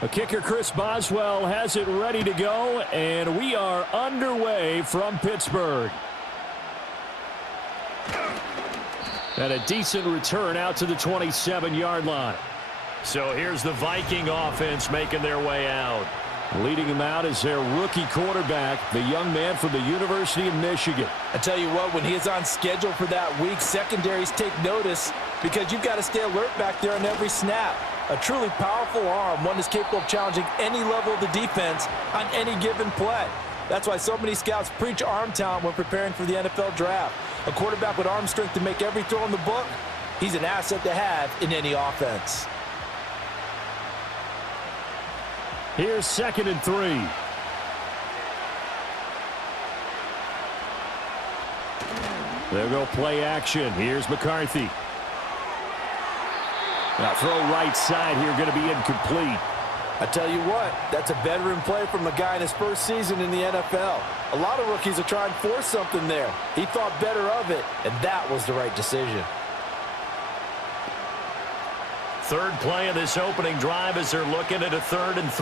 A kicker, Chris Boswell, has it ready to go, and we are underway from Pittsburgh. And a decent return out to the 27-yard line. So here's the Viking offense making their way out. Leading them out is their rookie quarterback, the young man from the University of Michigan. I tell you what, when he is on schedule for that week, secondaries take notice because you've got to stay alert back there on every snap. A truly powerful arm, one that's capable of challenging any level of the defense on any given play. That's why so many scouts preach arm talent when preparing for the NFL draft. A quarterback with arm strength to make every throw in the book, he's an asset to have in any offense. Here's 2nd and 3. They'll go play action. Here's McCarthy. Now throw right side here, going to be incomplete. I tell you what, that's a veteran play from a guy in his first season in the NFL. A lot of rookies are trying to force something there. He thought better of it, and that was the right decision. Third play of this opening drive as they're looking at a 3rd and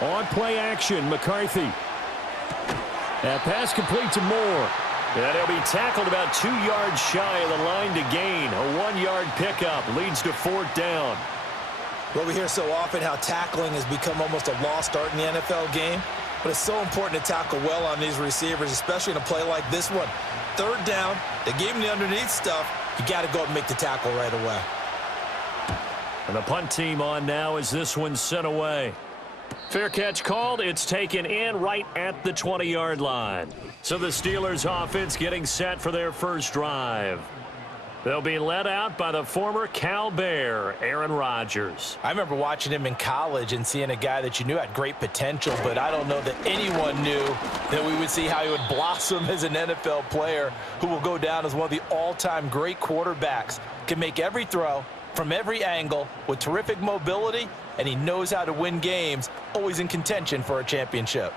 3. On play action, McCarthy. That pass complete to Moore. And he'll be tackled about 2 yards shy of the line to gain. A 1-yard pickup leads to 4th down. Well, we hear so often how tackling has become almost a lost art in the NFL game. But it's so important to tackle well on these receivers, especially in a play like this one. 3rd down, they gave him the underneath stuff. You got to go and make the tackle right away. And the punt team on now as this one's sent away. Fair catch called. It's taken in right at the 20-yard line. So the Steelers offense getting set for their first drive. They'll be led out by the former Cal Bear, Aaron Rodgers. I remember watching him in college and seeing a guy that you knew had great potential, but I don't know that anyone knew that we would see how he would blossom as an NFL player who will go down as one of the all-time great quarterbacks. Can make every throw from every angle with terrific mobility, and he knows how to win games, always in contention for a championship.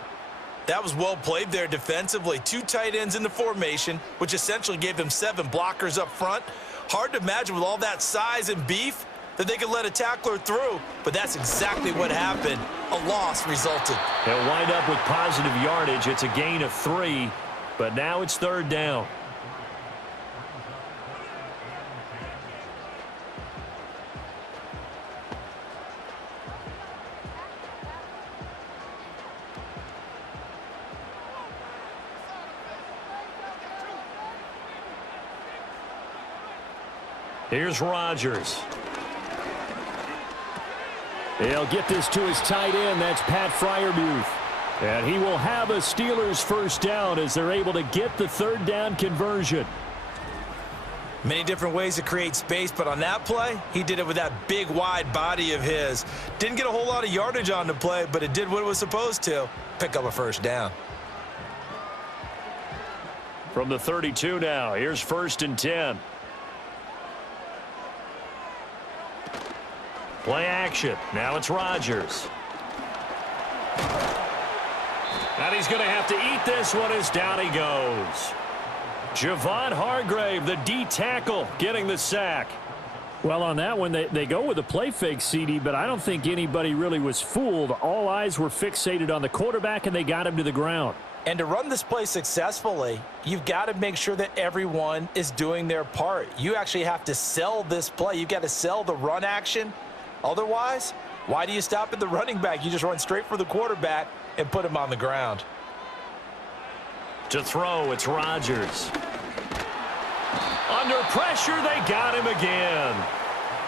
That was well played there defensively. 2 tight ends in the formation, which essentially gave them 7 blockers up front. Hard to imagine with all that size and beef that they could let a tackler through, but that's exactly what happened. A loss resulted. They'll wind up with positive yardage. It's a gain of 3, but now it's 3rd down. Here's Rodgers. They'll get this to his tight end. That's Pat Freiermuth. And he will have a Steelers first down as they're able to get the 3rd down conversion. Many different ways to create space, but on that play, he did it with that big, wide body of his. Didn't get a whole lot of yardage on the play, but it did what it was supposed to. Pick up a first down. From the 32 now, here's 1st and 10. Play action. Now it's Rodgers. And he's going to have to eat this one as down he goes. Javon Hargrave, the D tackle, getting the sack. Well, on that one, they go with a play fake, CD, but I don't think anybody really was fooled. All eyes were fixated on the quarterback, and they got him to the ground. And to run this play successfully, you've got to make sure that everyone is doing their part. You actually have to sell this play. You've got to sell the run action. Otherwise, why do you stop at the running back? You just run straight for the quarterback and put him on the ground. To throw, it's Rodgers. Under pressure, they got him again.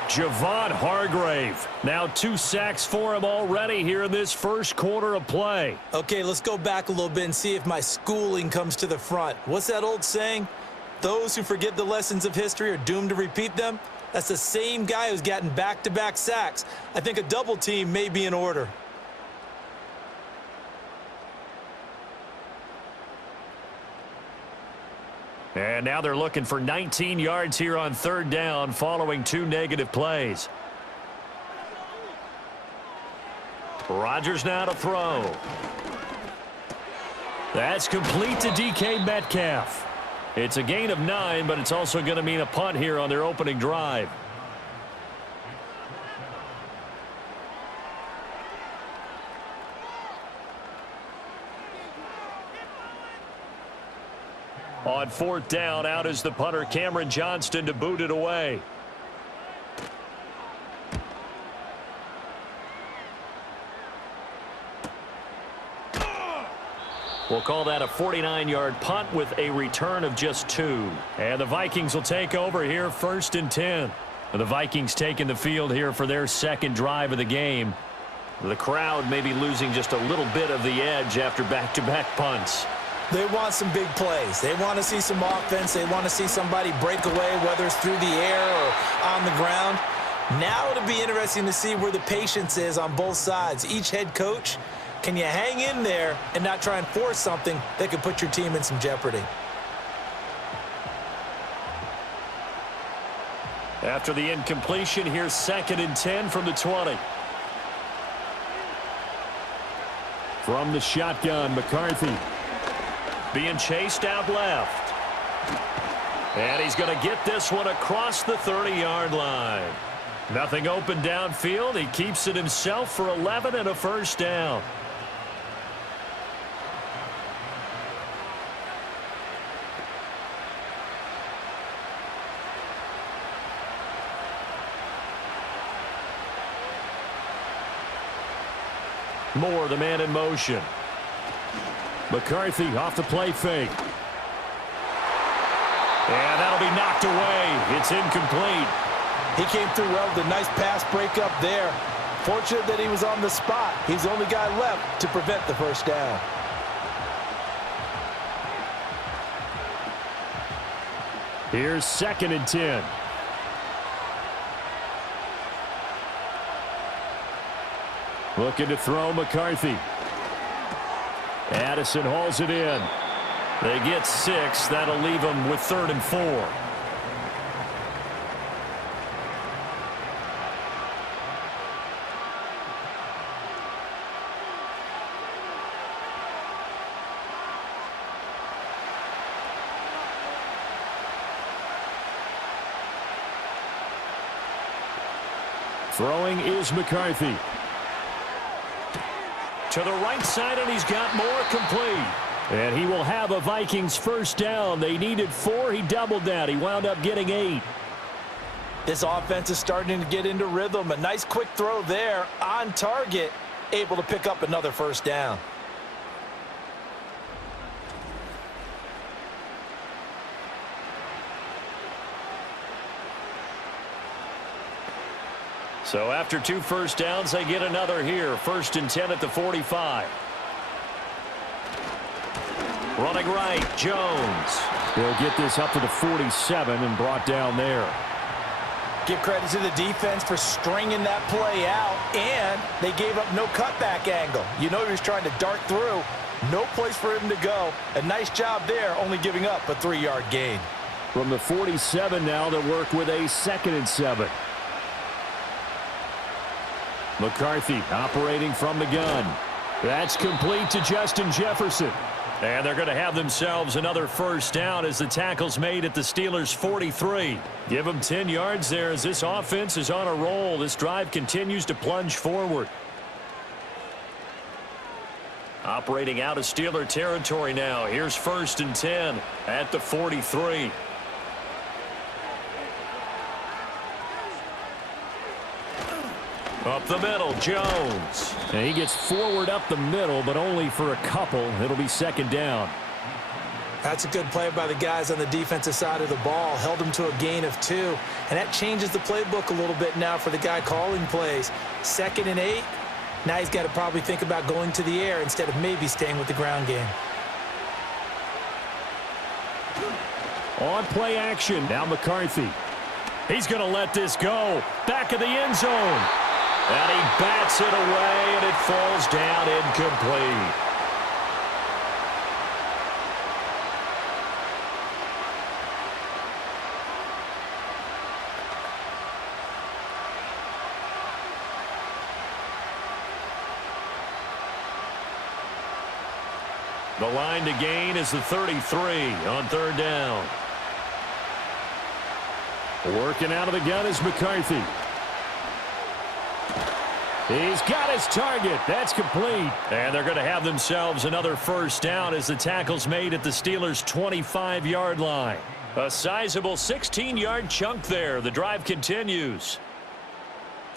Javon Hargrave. Now 2 sacks for him already here in this first quarter of play. Okay, let's go back a little bit and see if my schooling comes to the front. What's that old saying? Those who forget the lessons of history are doomed to repeat them. That's the same guy who's gotten back-to-back sacks. I think a double team may be in order. And now they're looking for 19 yards here on 3rd down following 2 negative plays. Rodgers now to throw. That's complete to DK Metcalf. It's a gain of 9, but it's also going to mean a punt here on their opening drive. On fourth down, out is the punter, Cameron Johnston, to boot it away. We'll call that a 49-yard punt with a return of just 2. And the Vikings will take over here, 1st and 10. The Vikings taking the field here for their second drive of the game. The crowd may be losing just a little bit of the edge after back-to-back punts. They want some big plays. They want to see some offense. They want to see somebody break away, whether it's through the air or on the ground. Now it'll be interesting to see where the patience is on both sides. Each head coach, can you hang in there and not try and force something that could put your team in some jeopardy? After the incompletion, here's 2nd and 10 from the 20. From the shotgun, McCarthy. Being chased out left. And he's going to get this one across the 30-yard line. Nothing open downfield. He keeps it himself for 11 and a first down. Moore, the man in motion. McCarthy off the play fake. And that'll be knocked away. It's incomplete. He came through well with a nice pass breakup there. Fortunate that he was on the spot. He's the only guy left to prevent the first down. Here's 2nd and 10. Looking to throw, McCarthy. Addison hauls it in. They get 6. That'll leave them with 3rd and 4. Throwing is McCarthy. To the right side, and he's got more, complete. And he will have a Vikings first down. They needed 4. He doubled that. He wound up getting 8. This offense is starting to get into rhythm. A nice quick throw there on target, able to pick up another first down. So after 2 first downs, they get another here. 1st and 10 at the 45. Running right, Jones. They'll get this up to the 47 and brought down there. Give credit to the defense for stringing that play out, and they gave up no cutback angle. You know he was trying to dart through. No place for him to go. A nice job there, only giving up a 3-yard gain. From the 47 now, they'll work with a 2nd and 7. McCarthy operating from the gun. That's complete to Justin Jefferson. And they're going to have themselves another first down as the tackle's made at the Steelers' 43. Give them 10 yards there as this offense is on a roll. This drive continues to plunge forward. Operating out of Steeler territory now. Here's 1st and 10 at the 43. Up the middle, Jones. And he gets forward up the middle, but only for a couple. It'll be 2nd down. That's a good play by the guys on the defensive side of the ball. Held them to a gain of 2. And that changes the playbook a little bit now for the guy calling plays. 2nd and 8. Now he's got to probably think about going to the air instead of maybe staying with the ground game. On play action, now McCarthy. He's going to let this go. Back of the end zone. And he bats it away, and it falls down incomplete. The line to gain is the 33 on 3rd down. Working out of the gun is McCarthy. He's got his target. That's complete. And they're going to have themselves another first down as the tackle's made at the Steelers' 25-yard line. A sizable 16-yard chunk there. The drive continues.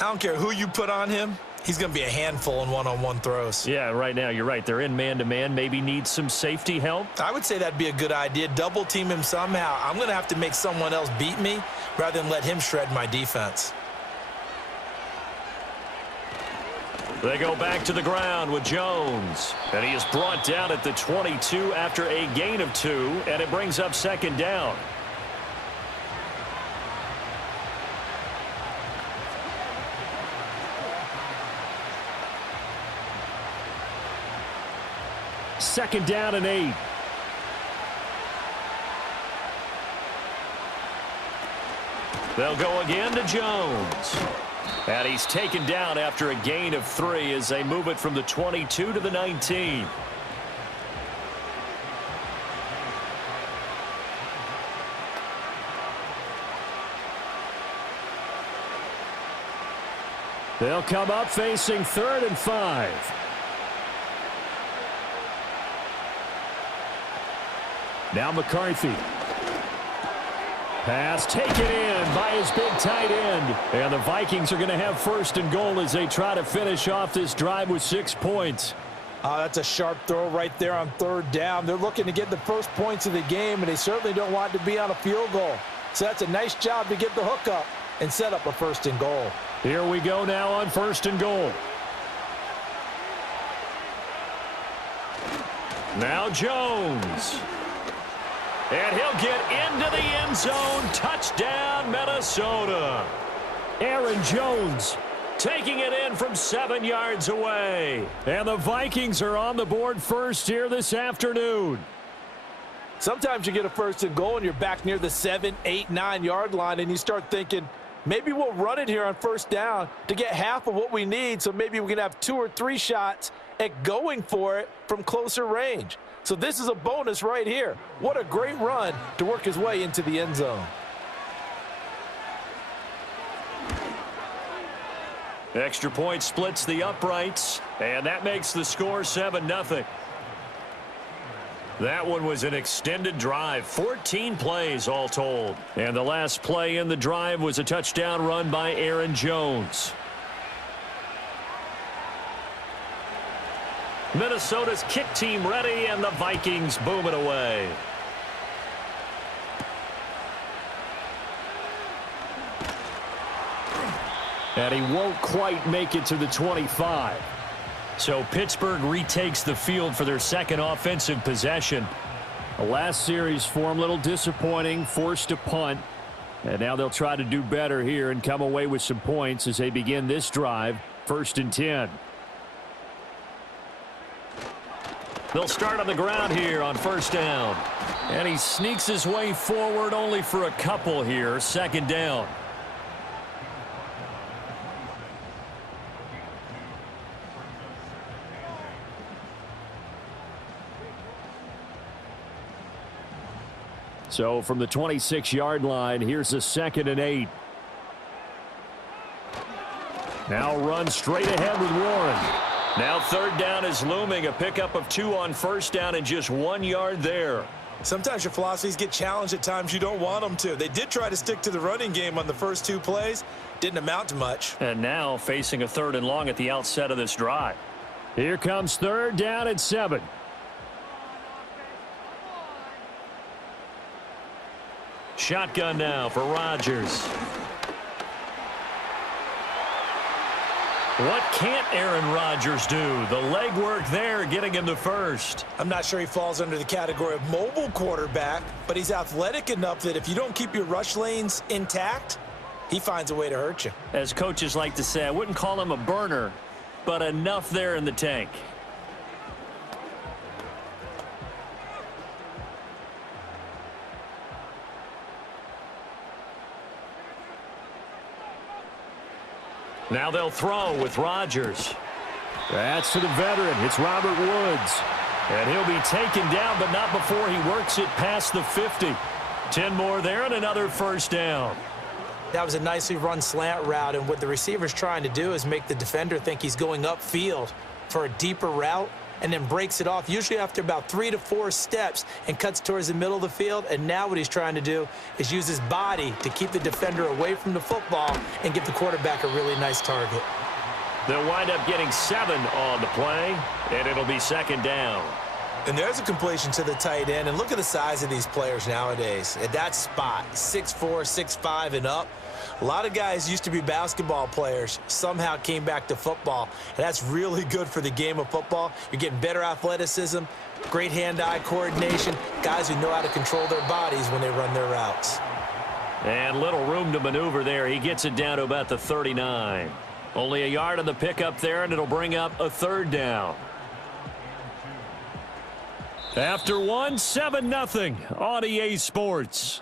I don't care who you put on him. He's going to be a handful in one-on-one throws. Yeah, right now you're right. They're in man-to-man. Maybe needs some safety help. I would say that'd be a good idea. Double team him somehow. I'm going to have to make someone else beat me rather than let him shred my defense. They go back to the ground with Jones. And he is brought down at the 22 after a gain of 2, and it brings up second down. Second down and 8. They'll go again to Jones. And he's taken down after a gain of 3 as they move it from the 22 to the 19. They'll come up facing 3rd and 5. Now McCarthy. Pass taken in by his big tight end. And the Vikings are going to have first and goal as they try to finish off this drive with 6 points. That's a sharp throw right there on 3rd down. They're looking to get the first points of the game, and they certainly don't want to be on a field goal. So that's a nice job to get the hook up and set up a first and goal. Here we go now on first and goal. Now Jones. And he'll get into the end zone. Touchdown, Minnesota. Aaron Jones taking it in from 7 yards away. And the Vikings are on the board first here this afternoon. Sometimes you get a first and goal and you're back near the 7, 8, 9-yard line, and you start thinking, maybe we'll run it here on first down to get half of what we need, so maybe we can have 2 or 3 shots at going for it from closer range. So this is a bonus right here. What a great run to work his way into the end zone. Extra point splits the uprights, and that makes the score 7-0. That one was an extended drive, 14 plays all told. And the last play in the drive was a touchdown run by Aaron Jones. Minnesota's kick team ready, and the Vikings boom it away. And he won't quite make it to the 25. So Pittsburgh retakes the field for their second offensive possession. The last series for him, a little disappointing, forced a punt. And now they'll try to do better here and come away with some points as they begin this drive, 1st and 10. They'll start on the ground here on first down. And he sneaks his way forward only for a couple here, 2nd down. So from the 26-yard line, here's a 2nd and 8. Now run straight ahead with Warren. Now 3rd down is looming, a pickup of 2 on first down and just 1 yard there. Sometimes your philosophies get challenged at times you don't want them to. They did try to stick to the running game on the first 2 plays. Didn't amount to much. And now facing a 3rd and long at the outset of this drive. Here comes 3rd down and 7. Shotgun now for Rodgers. What can't Aaron Rodgers do? The legwork there getting him to first. I'm not sure he falls under the category of mobile quarterback, but he's athletic enough that if you don't keep your rush lanes intact, he finds a way to hurt you. As coaches like to say, I wouldn't call him a burner, but enough there in the tank. Now they'll throw with Rodgers. That's to the veteran. It's Robert Woods. And he'll be taken down, but not before he works it past the 50. 10 more there and another first down. That was a nicely run slant route, and what the receiver's trying to do is make the defender think he's going upfield for a deeper route, and then breaks it off, usually after about 3 to 4 steps, and cuts towards the middle of the field. And now what he's trying to do is use his body to keep the defender away from the football and give the quarterback a really nice target. They'll wind up getting 7 on the play, and it'll be second down. And there's a completion to the tight end, and look at the size of these players nowadays. At that spot, 6'4", 6'5", and up. A lot of guys used to be basketball players, somehow came back to football, and that's really good for the game of football. You're getting better athleticism, great hand-eye coordination, guys who know how to control their bodies when they run their routes. And little room to maneuver there. He gets it down to about the 39. Only a yard on the pickup there, and it'll bring up a third down. After one, 7-0 on EA Sports.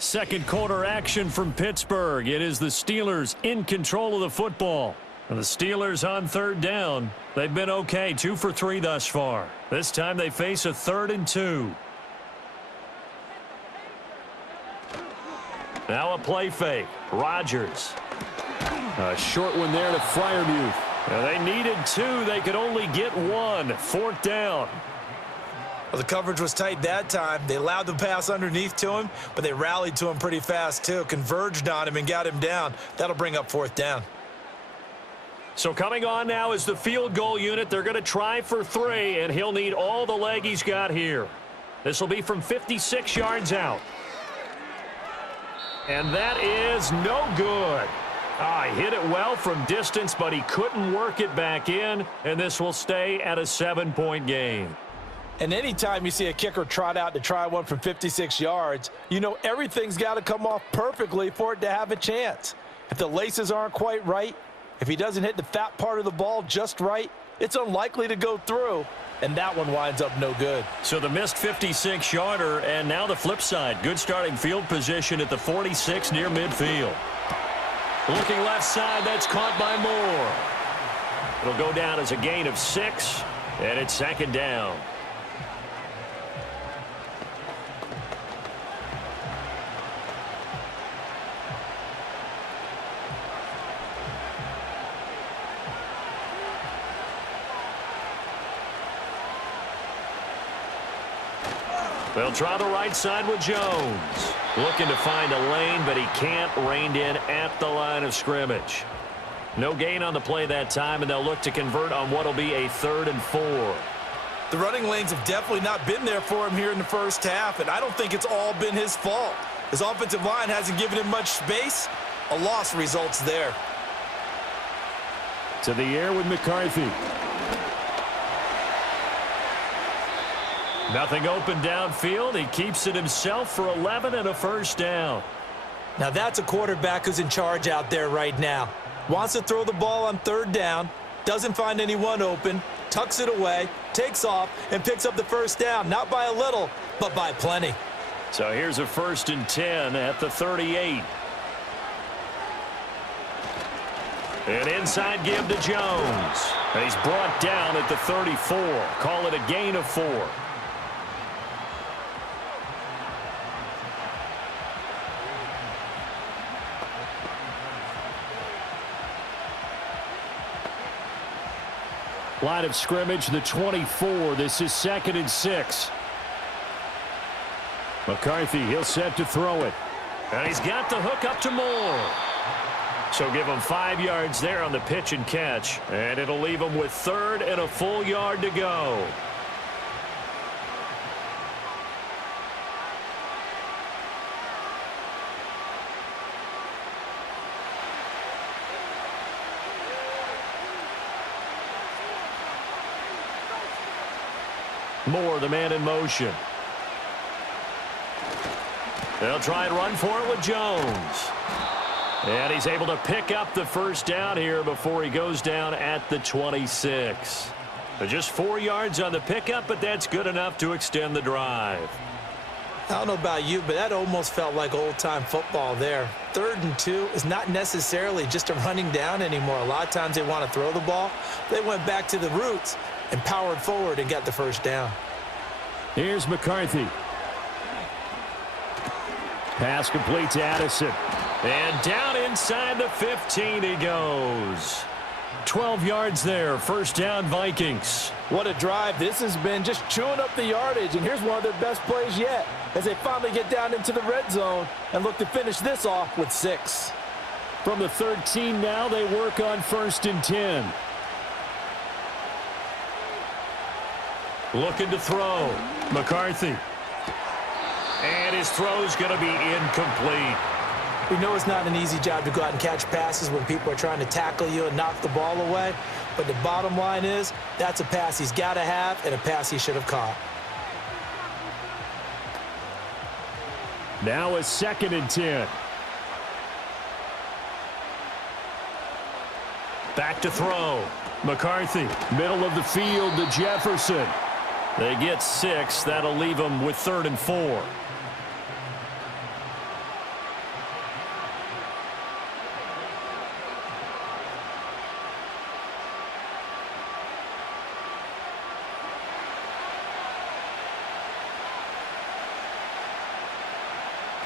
Second quarter action from Pittsburgh. It is the Steelers in control of the football. And the Steelers on third down. They've been okay, 2 for 3 thus far. This time they face a 3rd and 2. Now a play fake. Rodgers. A short one there to Freiermuth. Now they needed 2. They could only get 1. 4th down. Well, the coverage was tight that time. They allowed the pass underneath to him, but they rallied to him pretty fast, too. Converged on him and got him down. That'll bring up 4th down. So coming on now is the field goal unit. They're going to try for 3, and he'll need all the leg he's got here. This will be from 56 yards out. And that is no good. He hit it well from distance, but he couldn't work it back in, and this will stay at a 7-point game. And anytime you see a kicker trot out to try one from 56 yards, you know everything's got to come off perfectly for it to have a chance. If the laces aren't quite right, if he doesn't hit the fat part of the ball just right, it's unlikely to go through, and that one winds up no good. So the missed 56-yarder, and now the flip side. Good starting field position at the 46 near midfield. Looking left side, that's caught by Moore. It'll go down as a gain of 6, and it's second down. They'll try the right side with Jones. Looking to find a lane, but he can't. Reined in at the line of scrimmage. No gain on the play that time, and they'll look to convert on what will be a 3rd and 4. The running lanes have definitely not been there for him here in the first half, and I don't think it's all been his fault. His offensive line hasn't given him much space. A loss results there. To the air with McCarthy. Nothing open downfield. He keeps it himself for 11 and a first down. Now that's a quarterback who's in charge out there right now. Wants to throw the ball on 3rd down, doesn't find anyone open, tucks it away, takes off, and picks up the first down. Not by a little, but by plenty. So here's a 1st and 10 at the 38. An inside give to Jones. And he's brought down at the 34. Call it a gain of 4. Line of scrimmage, the 24. This is 2nd and 6. McCarthy, he'll set to throw it. And he's got the hook up to Moore. So give him 5 yards there on the pitch and catch. And it'll leave him with 3rd and a full yard to go. Moore, the man in motion. They'll try and run for it with Jones. And he's able to pick up the first down here before he goes down at the 26. Just 4 yards on the pickup, but that's good enough to extend the drive. I don't know about you, but that almost felt like old-time football there. 3rd and 2 is not necessarily just a running down anymore. A lot of times they want to throw the ball. They went back to the roots and powered forward and got the first down. Here's McCarthy. Pass complete to Addison. And down inside the 15 he goes. 12 yards there. First down, Vikings. What a drive. This has been just chewing up the yardage, and here's one of their best plays yet as they finally get down into the red zone and look to finish this off with 6. From the 13 now, they work on 1st and 10. Looking to throw. McCarthy. And his throw's going to be incomplete. We know it's not an easy job to go out and catch passes when people are trying to tackle you and knock the ball away. But the bottom line is that's a pass he's got to have and a pass he should have caught. Now a 2nd and 10. Back to throw. McCarthy. Middle of the field to Jefferson. They get 6. That'll leave them with 3rd and 4.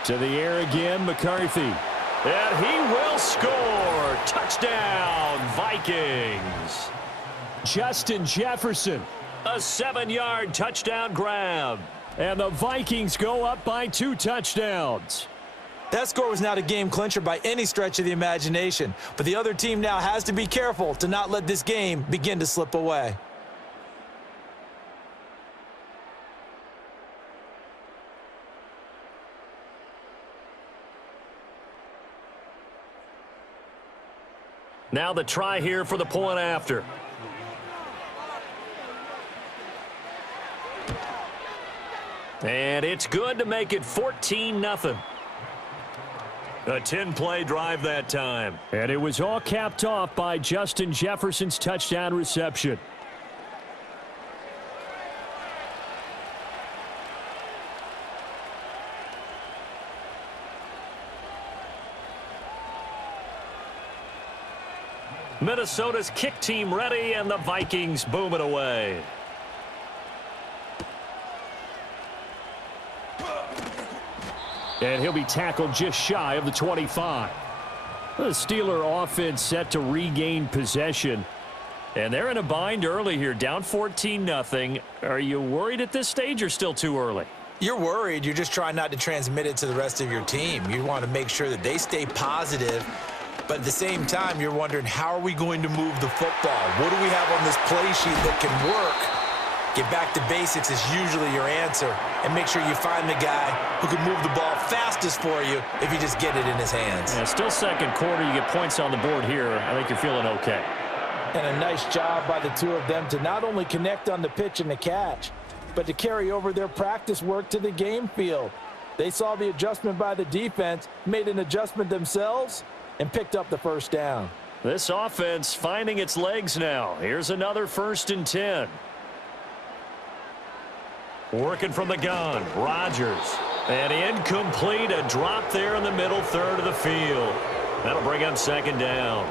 To the air again, McCarthy. And he will score. Touchdown, Vikings. Justin Jefferson. A 7-yard touchdown grab. And the Vikings go up by 2 touchdowns. That score was not a game clincher by any stretch of the imagination, but the other team now has to be careful to not let this game begin to slip away. Now the try here for the point after. And it's good to make it 14-0. A 10-play drive that time. And it was all capped off by Justin Jefferson's touchdown reception. Minnesota's kick team ready, and the Vikings boom it away. And he'll be tackled just shy of the 25. The Steeler offense set to regain possession. And they're in a bind early here, down 14-0. Are you worried at this stage or still too early? You're worried. You're just trying not to transmit it to the rest of your team. You want to make sure that they stay positive. But at the same time, you're wondering, how are we going to move the football? What do we have on this play sheet that can work? Get back to basics is usually your answer. And make sure you find the guy who can move the ball fastest for you if you just get it in his hands. Yeah, still second quarter. You get points on the board here. I think you're feeling okay. And a nice job by the two of them to not only connect on the pitch and the catch, but to carry over their practice work to the game field. They saw the adjustment by the defense, made an adjustment themselves, and picked up the first down. This offense finding its legs now. Here's another 1st and 10. Working from the gun, Rodgers. And incomplete, a drop there in the middle third of the field. That'll bring up 2nd down.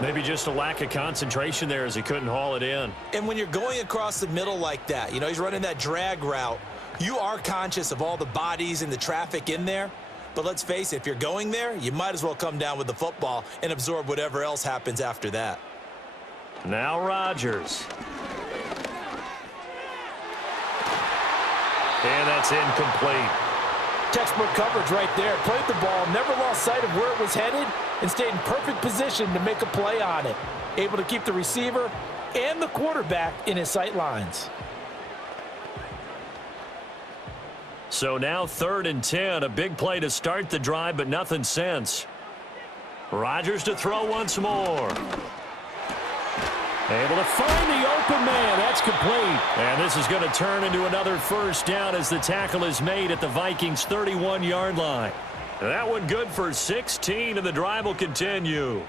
Maybe just a lack of concentration there as he couldn't haul it in. And when you're going across the middle like that, you know, he's running that drag route, you are conscious of all the bodies and the traffic in there. But let's face it, if you're going there, you might as well come down with the football and absorb whatever else happens after that. Now Rodgers. And that's incomplete. Textbook coverage right there. Played the ball, never lost sight of where it was headed, and stayed in perfect position to make a play on it. Able to keep the receiver and the quarterback in his sight lines. So now 3rd and 10, a big play to start the drive, but nothing since. Rodgers to throw once more. Able to find the open man. That's complete. And this is going to turn into another first down as the tackle is made at the Vikings' 31-yard line. That one good for 16, and the drive will continue.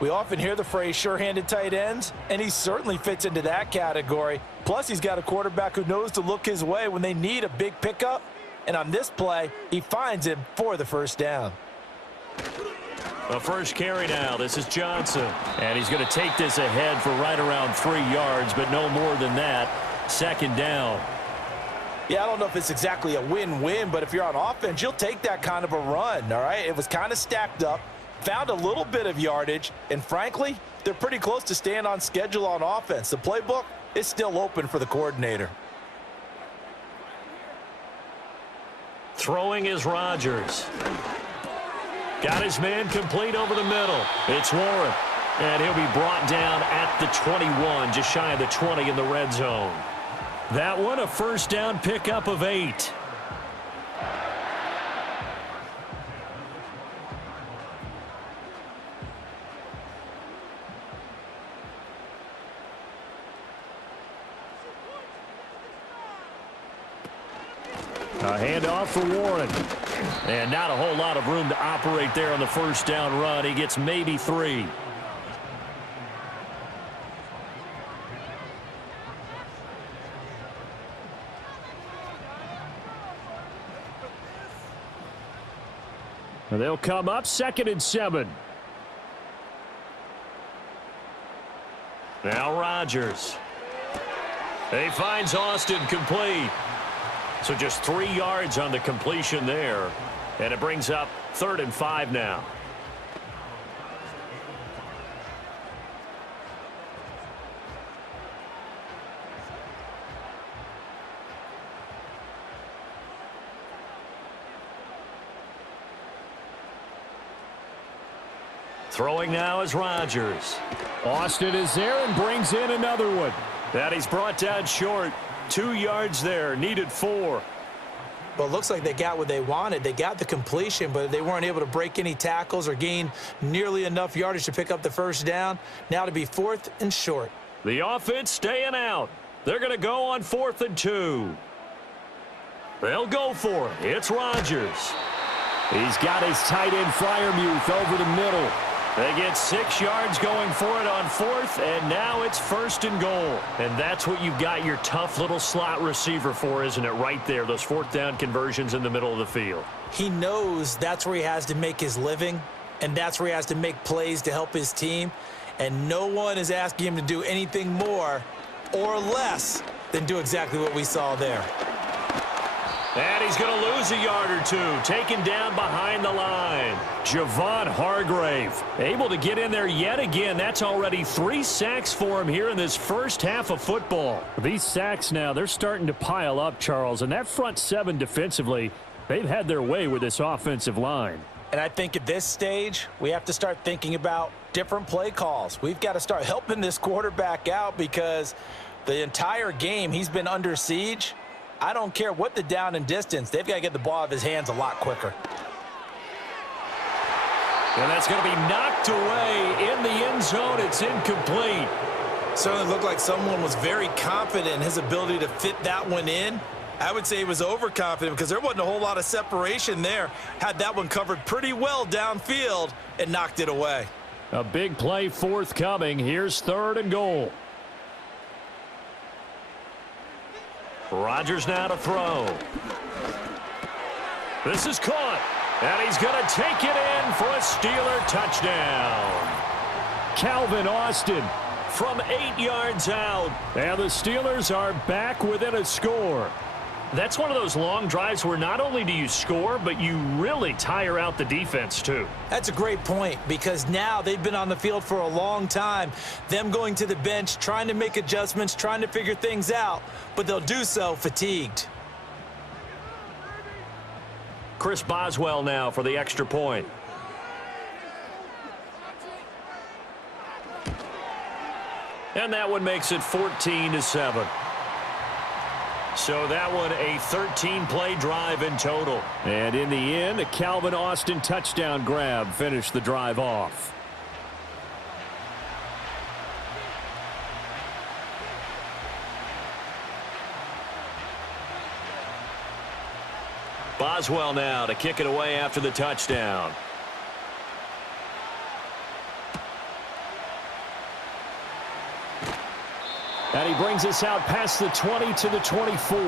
We often hear the phrase sure-handed tight ends, and he certainly fits into that category. Plus, he's got a quarterback who knows to look his way when they need a big pickup. And on this play, he finds him for the first down. A first carry now. This is Johnson. And he's going to take this ahead for right around 3 yards, but no more than that. 2nd down. Yeah, I don't know if it's exactly a win-win, but if you're on offense, you'll take that kind of a run, all right? It was kind of stacked up, found a little bit of yardage, and frankly, they're pretty close to staying on schedule on offense. The playbook is still open for the coordinator. Throwing is Rodgers. Got his man complete over the middle. It's Warren. And he'll be brought down at the 21, just shy of the 20 in the red zone. That one a first down pickup of 8. A handoff for Warren. And not a whole lot of room to operate there on the first down run. He gets maybe 3. And they'll come up 2nd and 7. Now Rodgers. He finds Austin complete. So just 3 yards on the completion there. And it brings up 3rd and 5 now. Throwing now is Rodgers. Austin is there and brings in another one. That he's brought down short. 2 yards there, needed 4. Well, it looks like they got what they wanted. They got the completion, but they weren't able to break any tackles or gain nearly enough yardage to pick up the first down. Now to be 4th and short. The offense staying out. They're going to go on 4th and 2. They'll go for it. It's Rodgers. He's got his tight end Freiermuth over the middle. They get 6 yards going for it on 4th, and now it's 1st and goal. And that's what you've got your tough little slot receiver for, isn't it? Right there, those 4th down conversions in the middle of the field. He knows that's where he has to make his living, and that's where he has to make plays to help his team. And no one is asking him to do anything more or less than do exactly what we saw there. And he's going to lose a yard or 2, taken down behind the line. Javon Hargrave able to get in there yet again. That's already 3 sacks for him here in this first half of football. These sacks now, they're starting to pile up, Charles. And that front 7 defensively, they've had their way with this offensive line. And I think at this stage, we have to start thinking about different play calls. We've got to start helping this quarterback out because the entire game he's been under siege. I don't care what the down and distance. They've got to get the ball out of his hands a lot quicker. And that's going to be knocked away in the end zone. It's incomplete. Certainly looked like someone was very confident in his ability to fit that one in. I would say he was overconfident because there wasn't a whole lot of separation there. Had that one covered pretty well downfield and knocked it away. A big play forthcoming. Here's 3rd and goal. Rodgers now to throw. This is caught. And he's going to take it in for a Steeler touchdown. Calvin Austin from 8 yards out. And the Steelers are back within a score. That's one of those long drives where not only do you score, but you really tire out the defense too. That's a great point because now they've been on the field for a long time. Them going to the bench, trying to make adjustments, trying to figure things out, but they'll do so fatigued. Chris Boswell now for the extra point. And that one makes it 14-7. So that one a 13-play drive in total. And in the end, a Calvin Austin touchdown grab finished the drive off. Boswell now to kick it away after the touchdown. And he brings us out past the 20 to the 24.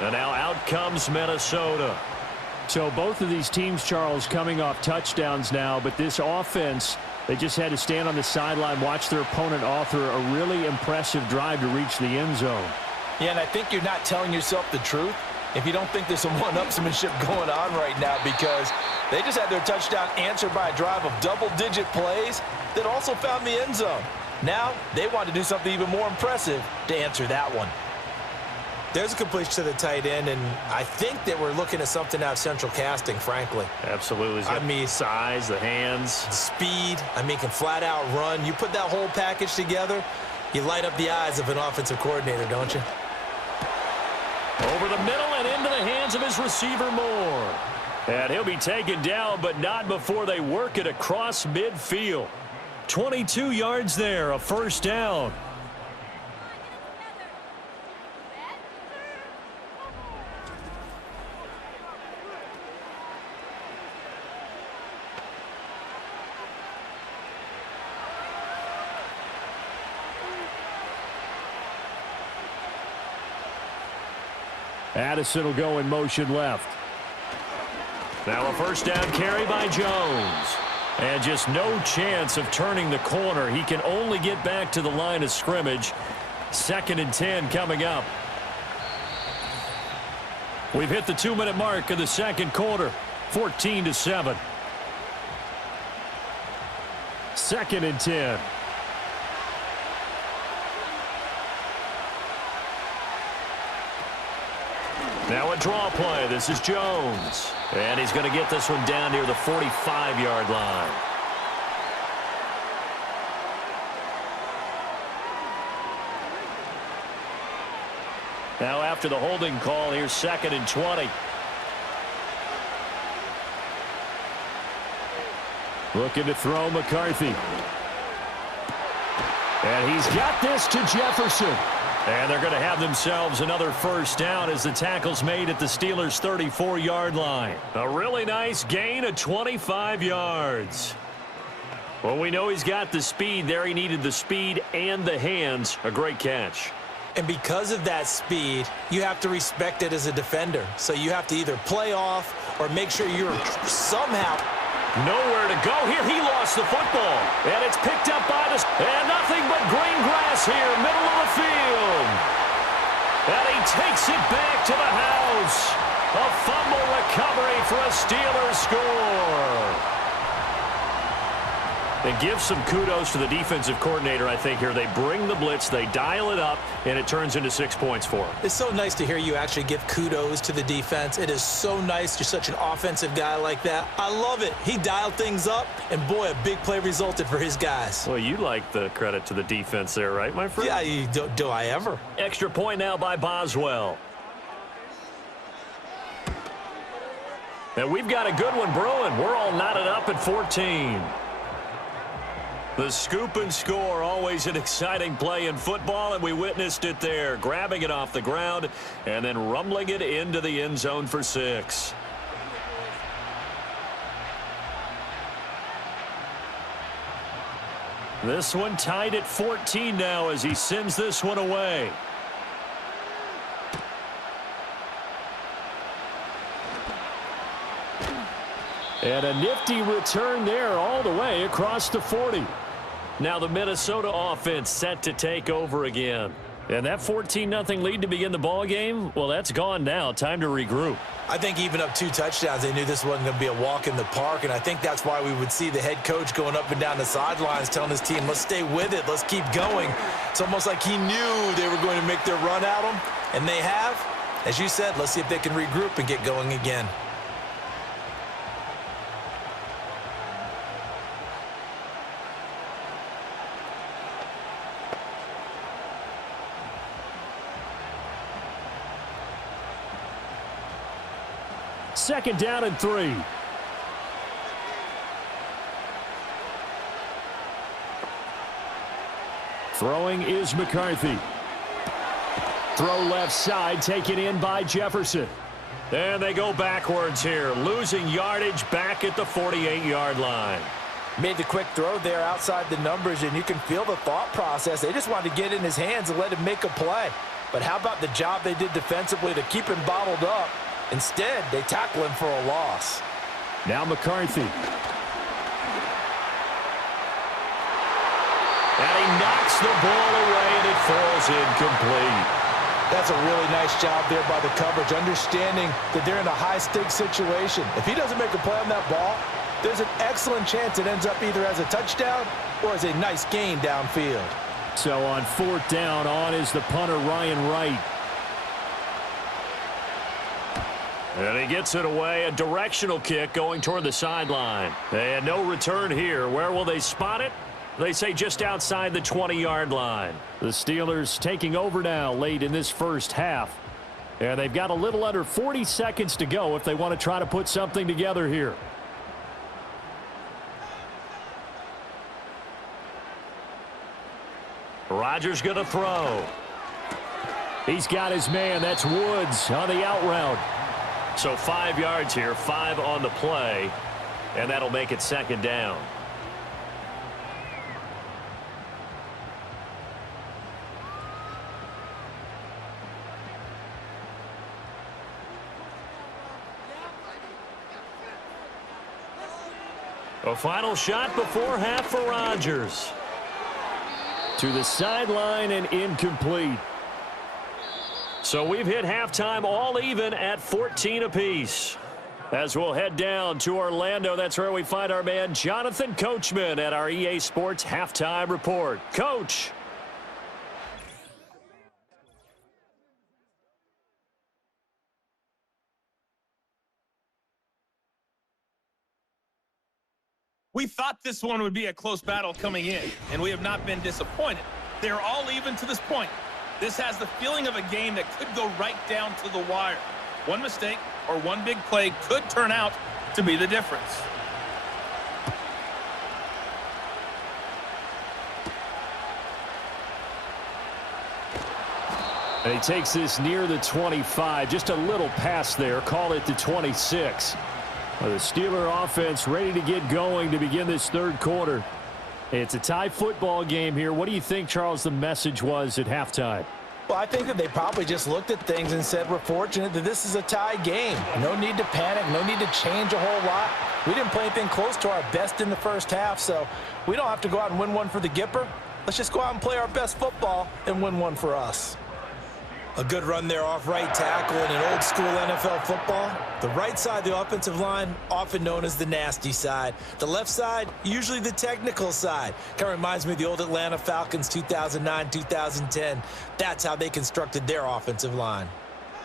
And now out comes Minnesota. So both of these teams, Charles, coming off touchdowns now, but this offense, they just had to stand on the sideline, watch their opponent author a really impressive drive to reach the end zone. Yeah, and I think you're not telling yourself the truth if you don't think there's some one-upsmanship going on right now, because they just had their touchdown answered by a drive of double-digit plays that also found the end zone. Now they want to do something even more impressive to answer that one. There's a completion to the tight end, and I think that we're looking at something out of central casting, frankly. Absolutely. I mean, size, the hands. the speed, I mean, can flat out run. You put that whole package together, you light up the eyes of an offensive coordinator, don't you? Over the middle and into the hands of his receiver, Moore. And he'll be taken down, but not before they work it across midfield. 22 yards there, a first down. Addison will go in motion left. Now a first down carry by Jones. And just no chance of turning the corner. He can only get back to the line of scrimmage. 2nd and 10 coming up. We've hit the 2-minute mark of the second quarter. 14-7. 2nd and 10. Now a draw play. This is Jones. And he's going to get this one down near the 45-yard line. Now after the holding call, here's 2nd and 20. Looking to throw McCarthy. And he's got this to Jefferson. And they're going to have themselves another first down as the tackle's made at the Steelers' 34-yard line. A really nice gain of 25 yards. Well, we know he's got the speed there. He needed the speed and the hands. A great catch. And because of that speed, you have to respect it as a defender. So you have to either play off or make sure you're somehow... Nowhere to go here. He lost the football. And it's picked up by the... And nothing but green grass here, middle of the field. And he takes it back to the house. A fumble recovery for a Steelers score. And give some kudos to the defensive coordinator, I think, here. They bring the blitz, they dial it up, and it turns into 6 points for them. It's so nice to hear you actually give kudos to the defense. It is so nice. You're such an offensive guy like that. I love it. He dialed things up, and boy, a big play resulted for his guys. Well, you like the credit to the defense there, right, my friend? Yeah, do I ever? Extra point now by Boswell. And we've got a good one brewing. We're all knotted up at 14. The scoop and score, always an exciting play in football, and we witnessed it there, grabbing it off the ground and then rumbling it into the end zone for 6. This one tied at 14 now as he sends this one away. And a nifty return there all the way across the 40. Now the Minnesota offense set to take over again. And that 14-0 lead to begin the ball game, well, that's gone now. Time to regroup. I think even up 2 touchdowns, they knew this wasn't going to be a walk in the park, and I think that's why we would see the head coach going up and down the sidelines telling his team, let's stay with it, let's keep going. It's almost like he knew they were going to make their run at him, and they have. As you said, let's see if they can regroup and get going again. Second down and 3. Throwing is McCarthy. Throw left side, taken in by Jefferson. And they go backwards here, losing yardage back at the 48-yard line. Made the quick throw there outside the numbers, and you can feel the thought process. They just wanted to get in his hands and let him make a play. But how about the job they did defensively to keep him bottled up? Instead, they tackle him for a loss. Now McCarthy. And he knocks the ball away, and it falls incomplete. That's a really nice job there by the coverage, understanding that they're in a high-stakes situation. If he doesn't make a play on that ball, there's an excellent chance it ends up either as a touchdown or as a nice gain downfield. So on 4th down, on is the punter, Ryan Wright. And he gets it away, a directional kick going toward the sideline. And no return here. Where will they spot it? They say just outside the 20-yard line. The Steelers taking over now late in this first half. And they've got a little under 40 seconds to go if they want to try to put something together here. Rodgers going to throw. He's got his man. That's Woods on the out route. So 5 yards here, 5 on the play, and that'll make it 2nd down. A final shot before half for Rodgers. To the sideline and incomplete. So we've hit halftime all even at 14 apiece. As we'll head down to Orlando, that's where we find our man Jonathan Coachman at our EA Sports Halftime Report. Coach. We thought this one would be a close battle coming in, and we have not been disappointed. They're all even to this point. This has the feeling of a game that could go right down to the wire. One mistake or one big play could turn out to be the difference. And he takes this near the 25. Just a little pass there. Call it the 26. The Steeler offense ready to get going to begin this third quarter. It's a tie football game here. What do you think, Charles, the message was at halftime? Well, I think that they probably just looked at things and said, we're fortunate that this is a tie game. No need to panic, no need to change a whole lot. We didn't play anything close to our best in the first half, so we don't have to go out and win one for the Gipper. Let's just go out and play our best football and win one for us. A good run there off right tackle in an old-school NFL football. The right side, the offensive line, often known as the nasty side. The left side, usually the technical side. Kind of reminds me of the old Atlanta Falcons 2009-2010. That's how they constructed their offensive line.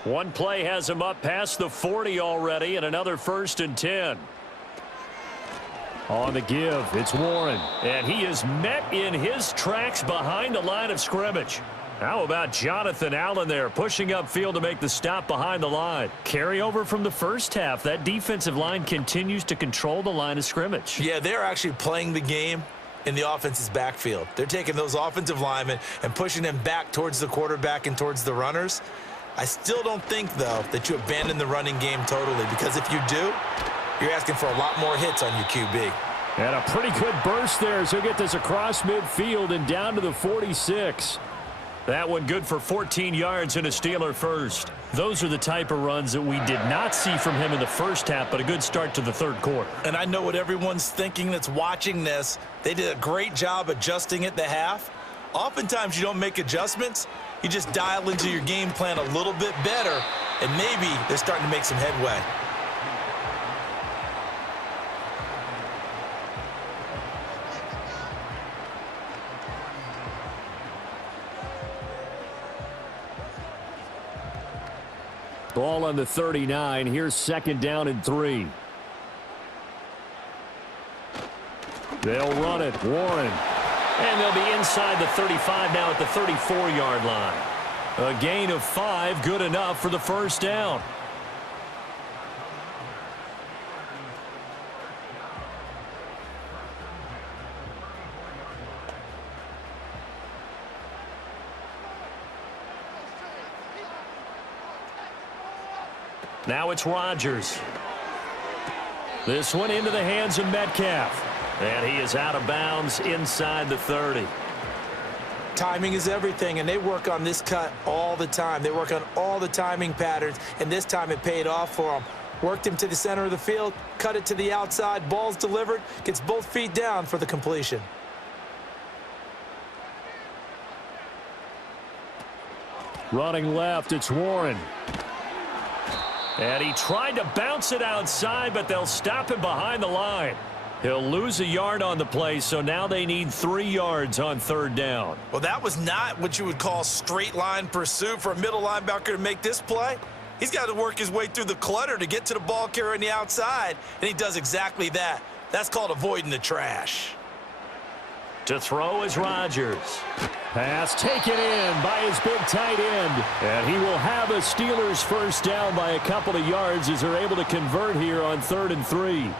One play has him up past the 40 already, and another 1st and 10. On the give, it's Warren. And he is met in his tracks behind the line of scrimmage. How about Jonathan Allen there pushing upfield to make the stop behind the line? Carryover from the first half. That defensive line continues to control the line of scrimmage. Yeah, they're actually playing the game in the offense's backfield. They're taking those offensive linemen and pushing them back towards the quarterback and towards the runners. I still don't think, though, that you abandon the running game totally, because if you do, you're asking for a lot more hits on your QB. And a pretty good burst there, so get this across midfield and down to the 46. That one good for 14 yards and a Steeler first. Those are the type of runs that we did not see from him in the first half, but a good start to the third quarter. And I know what everyone's thinking that's watching this. They did a great job adjusting at the half. Oftentimes you don't make adjustments. You just dial into your game plan a little bit better, and maybe they're starting to make some headway. Ball on the 39. Here's 2nd down and 3. They'll run it. Warren. And they'll be inside the 35 now at the 34-yard line. A gain of 5, good enough for the first down. Now it's Rodgers. This one into the hands of Metcalf. And he is out of bounds inside the 30. Timing is everything, and they work on this cut all the time. They work on all the timing patterns, and this time it paid off for them. Worked him to the center of the field, cut it to the outside, ball's delivered, gets both feet down for the completion. Running left, it's Warren. And he tried to bounce it outside, but they'll stop him behind the line. He'll lose a yard on the play, so now they need 3 yards on 3rd down. Well, that was not what you would call straight line pursuit for a middle linebacker to make this play. He's got to work his way through the clutter to get to the ball carrier on the outside, and he does exactly that. That's called avoiding the trash. To throw is Rodgers. Pass taken in by his big tight end. And he will have a Steelers first down by a couple of yards as they're able to convert here on 3rd and 3.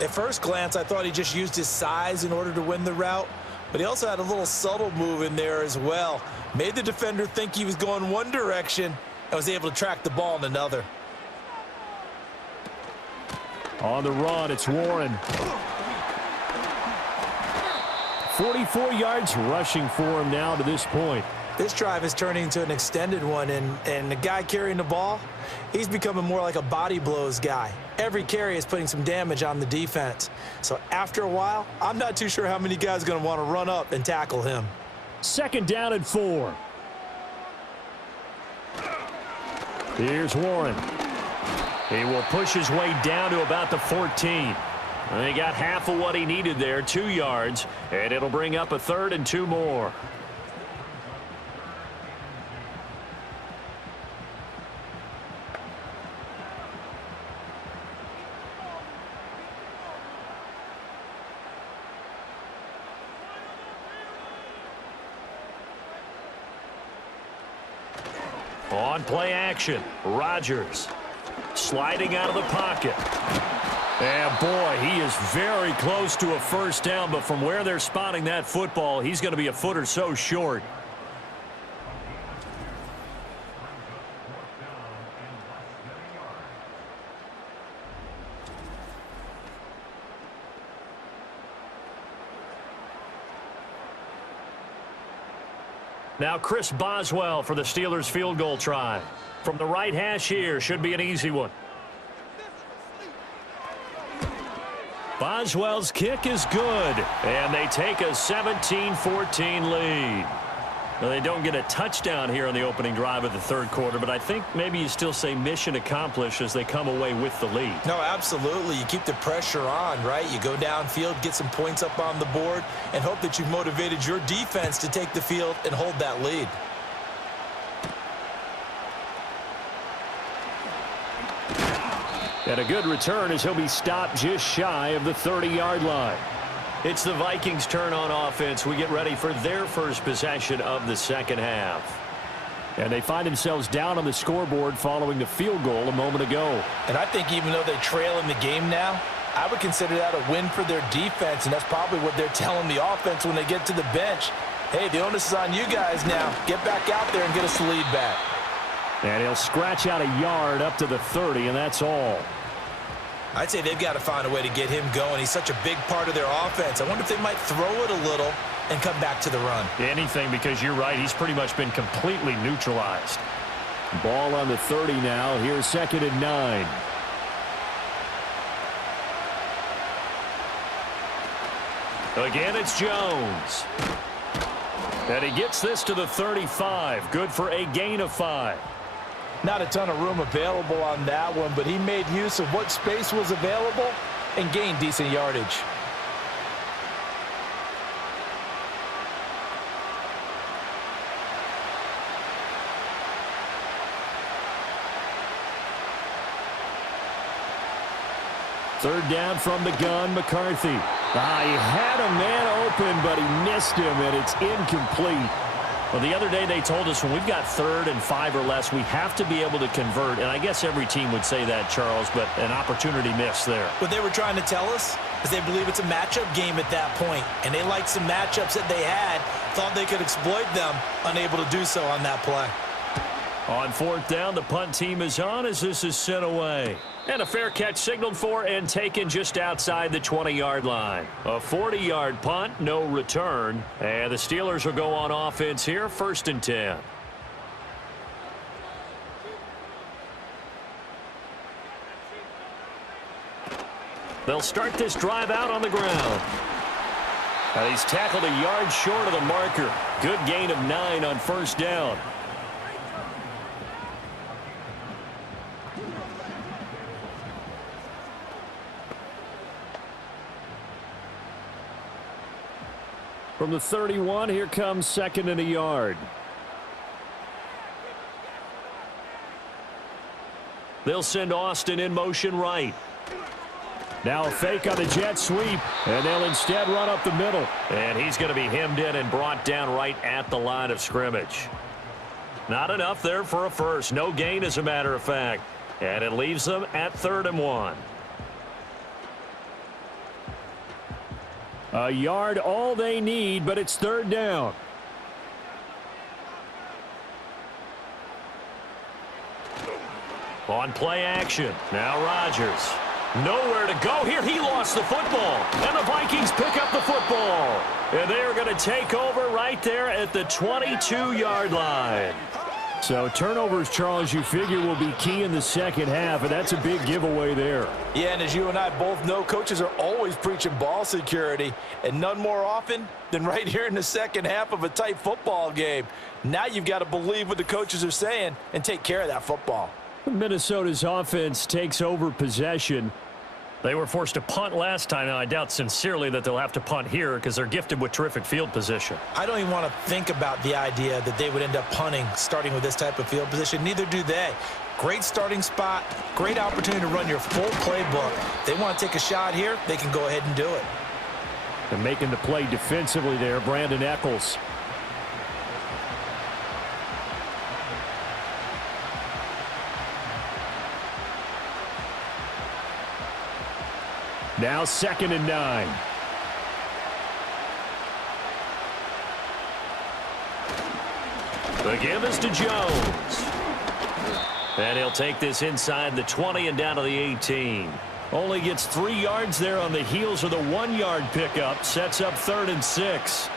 At first glance, I thought he just used his size in order to win the route, but he also had a little subtle move in there as well. Made the defender think he was going one direction and was able to track the ball in another. On the run, it's Warren. 44 yards rushing for him now to this point. This drive is turning into an extended one, and the guy carrying the ball, he's becoming more like a body blows guy. Every carry is putting some damage on the defense. So after a while, I'm not too sure how many guys are going to want to run up and tackle him. 2nd down and 4. Here's Warren. He will push his way down to about the 14. And he got half of what he needed there, 2 yards, and it'll bring up a 3rd and 2 more. On play action, Rodgers sliding out of the pocket. And boy, he is very close to a first down, but from where they're spotting that football, he's going to be a foot or so short. Now Chris Boswell for the Steelers field goal try. From the right hash here, should be an easy one. Boswell's kick is good, and they take a 17-14 lead. Well, they don't get a touchdown here on the opening drive of the 3rd quarter, but I think maybe you still say mission accomplished as they come away with the lead. No, absolutely. You keep the pressure on, right? You go downfield, get some points up on the board, and hope that you've motivated your defense to take the field and hold that lead. And a good return as he'll be stopped just shy of the 30-yard line. It's the Vikings' turn on offense. We get ready for their first possession of the 2nd half. And they find themselves down on the scoreboard following the field goal a moment ago. And I think even though they trail in the game now, I would consider that a win for their defense, and that's probably what they're telling the offense when they get to the bench. Hey, the onus is on you guys now. Get back out there and get us the lead back. And he'll scratch out a yard up to the 30, and that's all. I'd say they've got to find a way to get him going. He's such a big part of their offense. I wonder if they might throw it a little and come back to the run. Anything, because you're right. He's pretty much been completely neutralized. Ball on the 30 now. Here's 2nd and 9. Again, it's Jones. And he gets this to the 35. Good for a gain of 5. Not a ton of room available on that one, but he made use of what space was available and gained decent yardage. Third down from the gun, McCarthy. He had a man open, but he missed him, and it's incomplete. Well, the other day they told us when we've got 3rd and 5 or less, we have to be able to convert. And I guess every team would say that, Charles, but an opportunity missed there. What they were trying to tell us is they believe it's a matchup game at that point, and they liked some matchups that they had, thought they could exploit them, unable to do so on that play. On 4th down, the punt team is on as this is sent away. And a fair catch signaled for and taken just outside the 20-yard line. A 40-yard punt, no return. And the Steelers will go on offense here, 1st and 10. They'll start this drive out on the ground. And he's tackled a yard short of the marker. Good gain of 9 on 1st down. From the 31, here comes 2nd and a yard. They'll send Austin in motion right. Now a fake on the jet sweep, and they'll instead run up the middle. And he's going to be hemmed in and brought down right at the line of scrimmage. Not enough there for a first. No gain, as a matter of fact. And it leaves them at 3rd and 1. A yard all they need, but it's 3rd down. On play action. Now Rodgers. Nowhere to go here. He lost the football. And the Vikings pick up the football. And they're going to take over right there at the 22-yard line. So turnovers, Charles, you figure will be key in the second half, and that's a big giveaway there. Yeah, and as you and I both know, coaches are always preaching ball security, and none more often than right here in the second half of a tight football game. Now you've got to believe what the coaches are saying and take care of that football. Minnesota's offense takes over possession. They were forced to punt last time. Now, I doubt sincerely that they'll have to punt here because they're gifted with terrific field position. I don't even want to think about the idea that they would end up punting starting with this type of field position. Neither do they. Great starting spot, great opportunity to run your full playbook. If they want to take a shot here, they can go ahead and do it. And making the play defensively there, Brandon Eccles. Now 2nd and 9. The give is to Jones. And he'll take this inside the 20 and down to the 18. Only gets 3 yards there on the heels of the 1-yard pickup. Sets up 3rd and 6.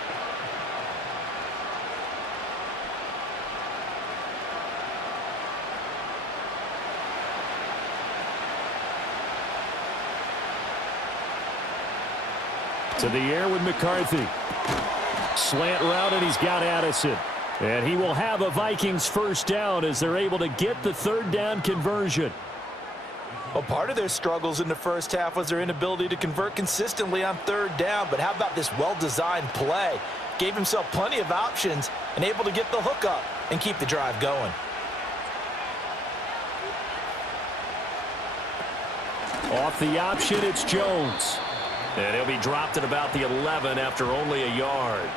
To the air with McCarthy. Slant route, and he's got Addison. And he will have a Vikings first down as they're able to get the 3rd down conversion. Well, part of their struggles in the first half was their inability to convert consistently on 3rd down. But how about this well-designed play? Gave himself plenty of options and able to get the hook up and keep the drive going. Off the option, it's Jones. And he'll be dropped at about the 11 after only a yard.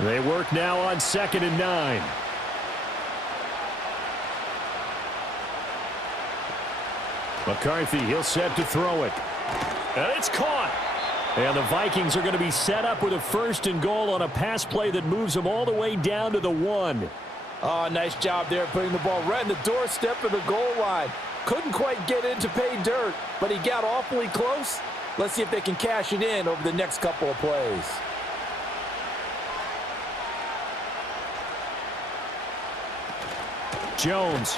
They work now on 2nd and 9. McCarthy, he'll set to throw it. And it's caught. And the Vikings are going to be set up with a 1st and goal on a pass play that moves them all the way down to the 1. Oh, nice job there putting the ball right in the doorstep of the goal line. Couldn't quite get in to pay dirt, but he got awfully close. Let's see if they can cash it in over the next couple of plays. Jones.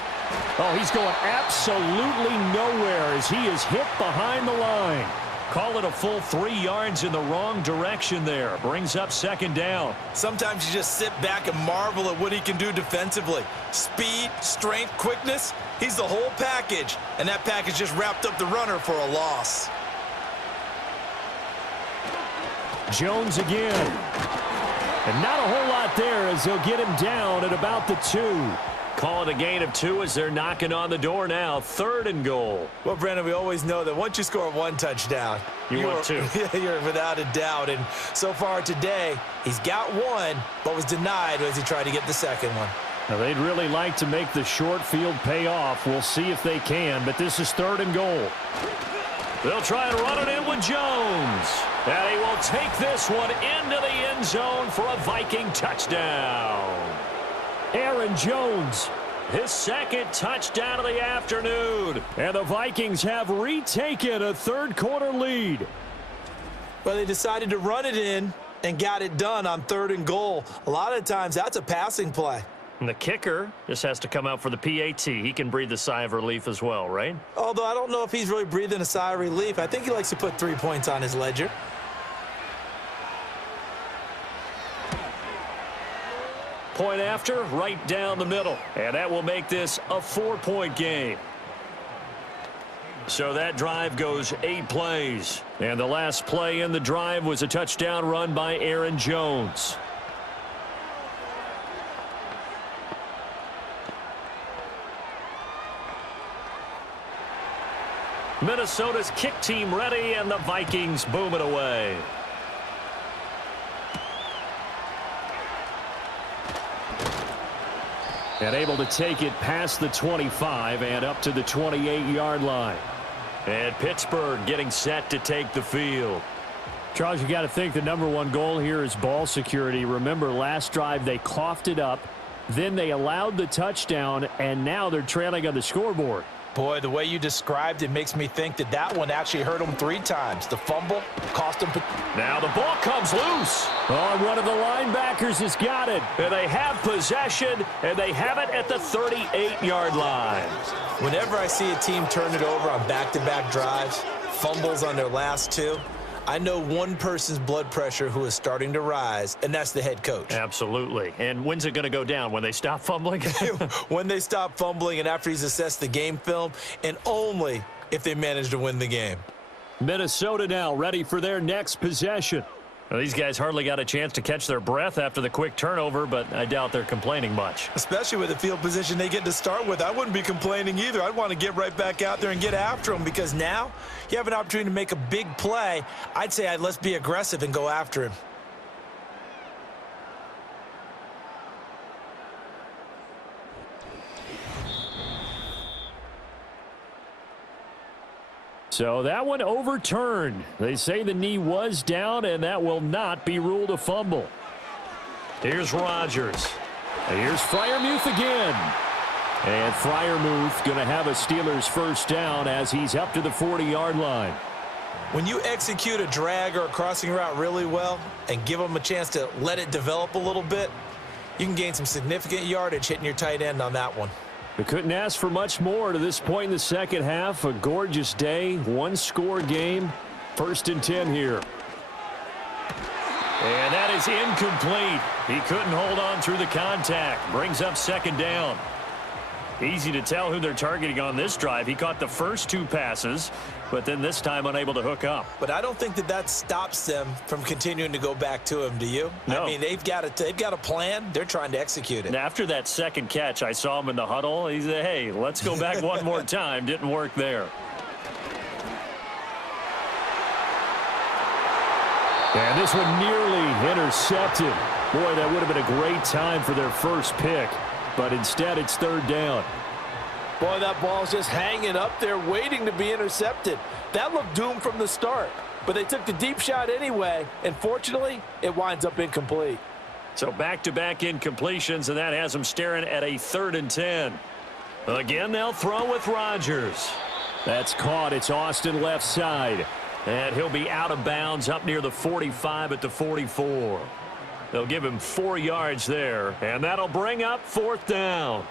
Oh, he's going absolutely nowhere as he is hit behind the line. Call it a full 3 yards in the wrong direction there. Brings up 2nd down. Sometimes you just sit back and marvel at what he can do defensively. Speed, strength, quickness, he's the whole package. And that package just wrapped up the runner for a loss. Jones again. And not a whole lot there as they'll get him down at about the 2. Call it a gain of 2 as they're knocking on the door now. 3rd and goal. Well, Brandon, we always know that once you score 1 touchdown, you want 2. You're without a doubt. And so far today, he's got 1, but was denied as he tried to get the 2nd one. Now, they'd really like to make the short field pay off. We'll see if they can, but this is 3rd and goal. They'll try and run it in with Jones. And he will take this one into the end zone for a Viking touchdown. Aaron Jones. His 2nd touchdown of the afternoon. And the Vikings have retaken a 3rd quarter lead. Well, they decided to run it in and got it done on 3rd and goal. A lot of times that's a passing play. And the kicker just has to come out for the PAT. He can breathe a sigh of relief as well, right? Although I don't know if he's really breathing a sigh of relief. I think he likes to put 3 points on his ledger. Point after, right down the middle. And that will make this a 4-point game. So that drive goes 8 plays. And the last play in the drive was a touchdown run by Aaron Jones. Minnesota's kick team ready, and the Vikings boom it away. And able to take it past the 25 and up to the 28-yard line. And Pittsburgh getting set to take the field. Charles, you got to think the #1 goal here is ball security. Remember, last drive they coughed it up, then they allowed the touchdown, and now they're trailing on the scoreboard. Boy, the way you described it makes me think that that one actually hurt them 3 times. The fumble cost them. Now the ball comes loose. Oh, one of the linebackers has got it. And they have possession, and they have it at the 38-yard line. Whenever I see a team turn it over on back-to-back drives, fumbles on their last 2, I know one person's blood pressure who is starting to rise, and that's the head coach. Absolutely. And when's it going to go down? When they stop fumbling? When they stop fumbling and after he's assessed the game film, and only if they manage to win the game. Minnesota now ready for their next possession. Well, these guys hardly got a chance to catch their breath after the quick turnover, but I doubt they're complaining much. Especially with the field position they get to start with. I wouldn't be complaining either. I'd want to get right back out there and get after them, because now you have an opportunity to make a big play. I'd say let's be aggressive and go after him. So that one overturned. They say the knee was down, and that will not be ruled a fumble. Here's Rodgers. And here's Freiermuth again. And Freiermuth going to have a Steelers first down as he's up to the 40-yard line. When you execute a drag or a crossing route really well and give them a chance to let it develop a little bit, you can gain some significant yardage hitting your tight end on that one. We couldn't ask for much more to this point in the second half. A gorgeous day, 1-score game. 1st and 10 here. And that is incomplete. He couldn't hold on through the contact. Brings up 2nd down. Easy to tell who they're targeting on this drive. He caught the first 2 passes, but then this time unable to hook up. But I don't think that stops them from continuing to go back to him, do you? No. I mean, they've got a plan. They're trying to execute it. And after that second catch, I saw him in the huddle. He said, hey, let's go back one more time. Didn't work there. And this one nearly intercepted. Boy, that would have been a great time for their first pick. But instead, it's 3rd down. Boy, that ball's just hanging up there waiting to be intercepted. That looked doomed from the start. But they took the deep shot anyway, and fortunately, it winds up incomplete. So back-to-back incompletions, and that has them staring at a 3rd and 10. Again, they'll throw with Rodgers. That's caught. It's Austin left side. And he'll be out of bounds up near the 45 at the 44. They'll give him 4 yards there, and that'll bring up 4th down.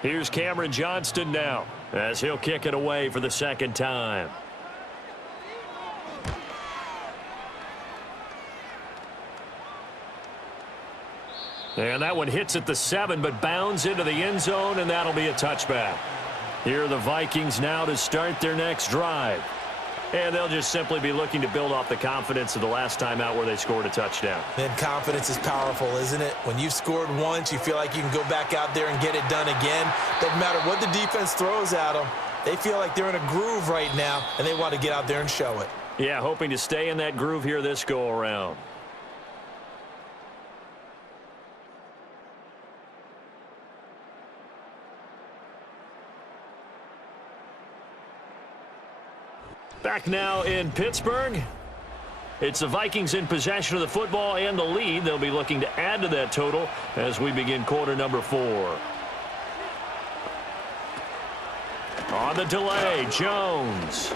Here's Cameron Johnston now as he'll kick it away for the 2nd time. And that one hits at the 7, but bounds into the end zone, and that'll be a touchback. Here are the Vikings now to start their next drive. And they'll just simply be looking to build off the confidence of the last time out where they scored a touchdown. And confidence is powerful, isn't it? When you've scored once, you feel like you can go back out there and get it done again. Doesn't matter what the defense throws at them. They feel like they're in a groove right now, and they want to get out there and show it. Yeah, hoping to stay in that groove here this go-around. Back now in Pittsburgh. It's the Vikings in possession of the football and the lead. They'll be looking to add to that total as we begin quarter number 4. On the delay, Jones.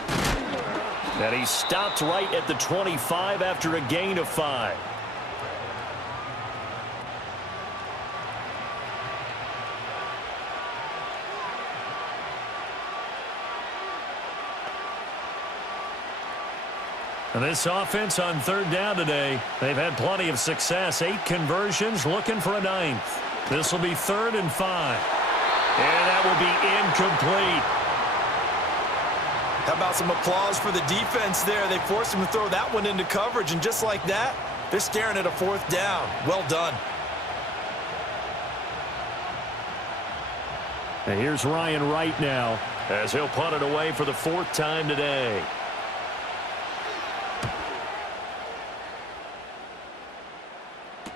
And he stopped right at the 25 after a gain of 5. And this offense on third down today, they've had plenty of success. 8 conversions, looking for a 9th. This will be 3rd and 5. And that will be incomplete. How about some applause for the defense there? They forced him to throw that one into coverage, and just like that, they're staring at a 4th down. Well done. And here's Ryan Wright now, as he'll punt it away for the 4th time today.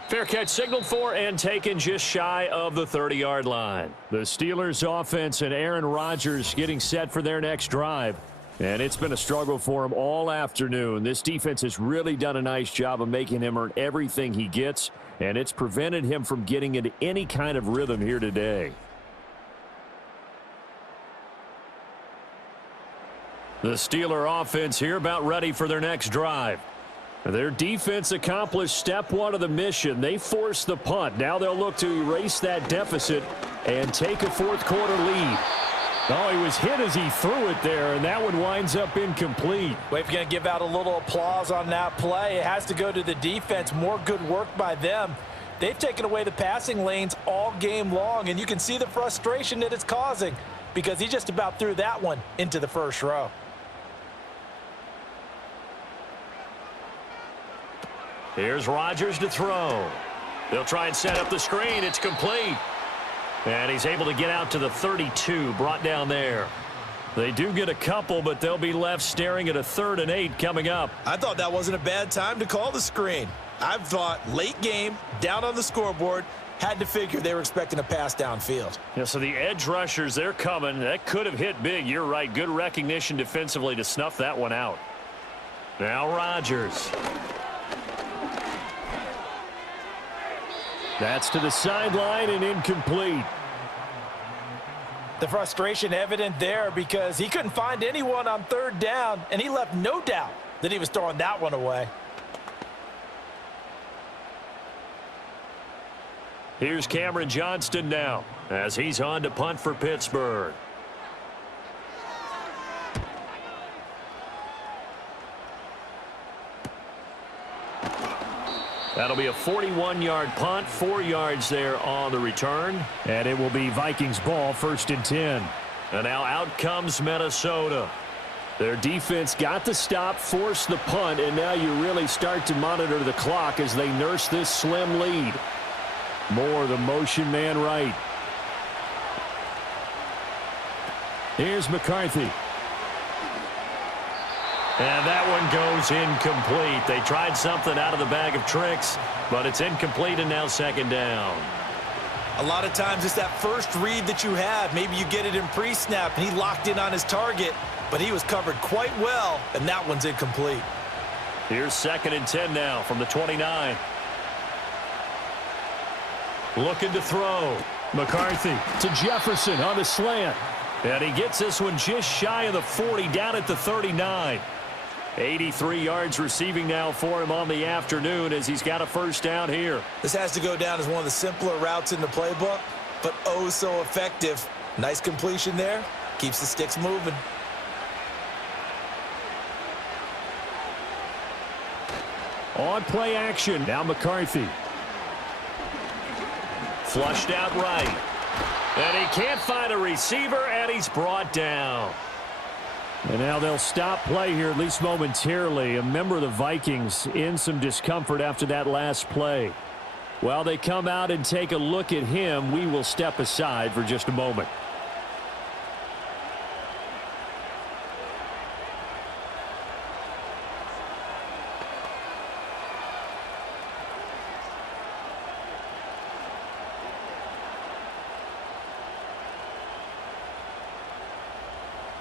Fair catch signaled for and taken just shy of the 30-yard line. The Steelers offense and Aaron Rodgers getting set for their next drive. And it's been a struggle for him all afternoon. This defense has really done a nice job of making him earn everything he gets, and it's prevented him from getting into any kind of rhythm here today. The Steeler offense here about ready for their next drive. Their defense accomplished step 1 of the mission. They forced the punt. Now they'll look to erase that deficit and take a 4th quarter lead. Oh, he was hit as he threw it there, and that one winds up incomplete. Well, if you're going to give out a little applause on that play, it has to go to the defense. More good work by them. They've taken away the passing lanes all game long, and you can see the frustration that it's causing because he just about threw that one into the first row. Here's Rodgers to throw. They'll try and set up the screen. It's complete. And he's able to get out to the 32, brought down there. They do get a couple, but they'll be left staring at a 3rd and 8 coming up. I thought that wasn't a bad time to call the screen. I've thought late game, down on the scoreboard, had to figure they were expecting a pass downfield. Yeah, so the edge rushers, they're coming. That could have hit big. You're right. Good recognition defensively to snuff that one out. Now Rodgers. That's to the sideline and incomplete. The frustration evident there because he couldn't find anyone on 3rd down, and he left no doubt that he was throwing that one away. Here's Cameron Johnston now as he's on to punt for Pittsburgh. That'll be a 41-yard punt, 4 yards there on the return. And it will be Vikings ball, 1st and 10. And now out comes Minnesota. Their defense got the stop, forced the punt, and now you really start to monitor the clock as they nurse this slim lead. More the motion man right. Here's McCarthy. And that one goes incomplete. They tried something out of the bag of tricks, but it's incomplete and now 2nd down. A lot of times it's that first read that you have. Maybe you get it in pre-snap and he locked in on his target, but he was covered quite well, and that one's incomplete. Here's 2nd and 10 now from the 29. Looking to throw. McCarthy to Jefferson on the slant. And he gets this one just shy of the 40, down at the 39. 83 yards receiving now for him on the afternoon as he's got a 1st down here. This has to go down as one of the simpler routes in the playbook, but oh so effective. Nice completion there. Keeps the sticks moving. On play action. Now McCarthy. Flushed out right. And he can't find a receiver, and he's brought down. And now they'll stop play here, at least momentarily. A member of the Vikings in some discomfort after that last play. While they come out and take a look at him, we will step aside for just a moment.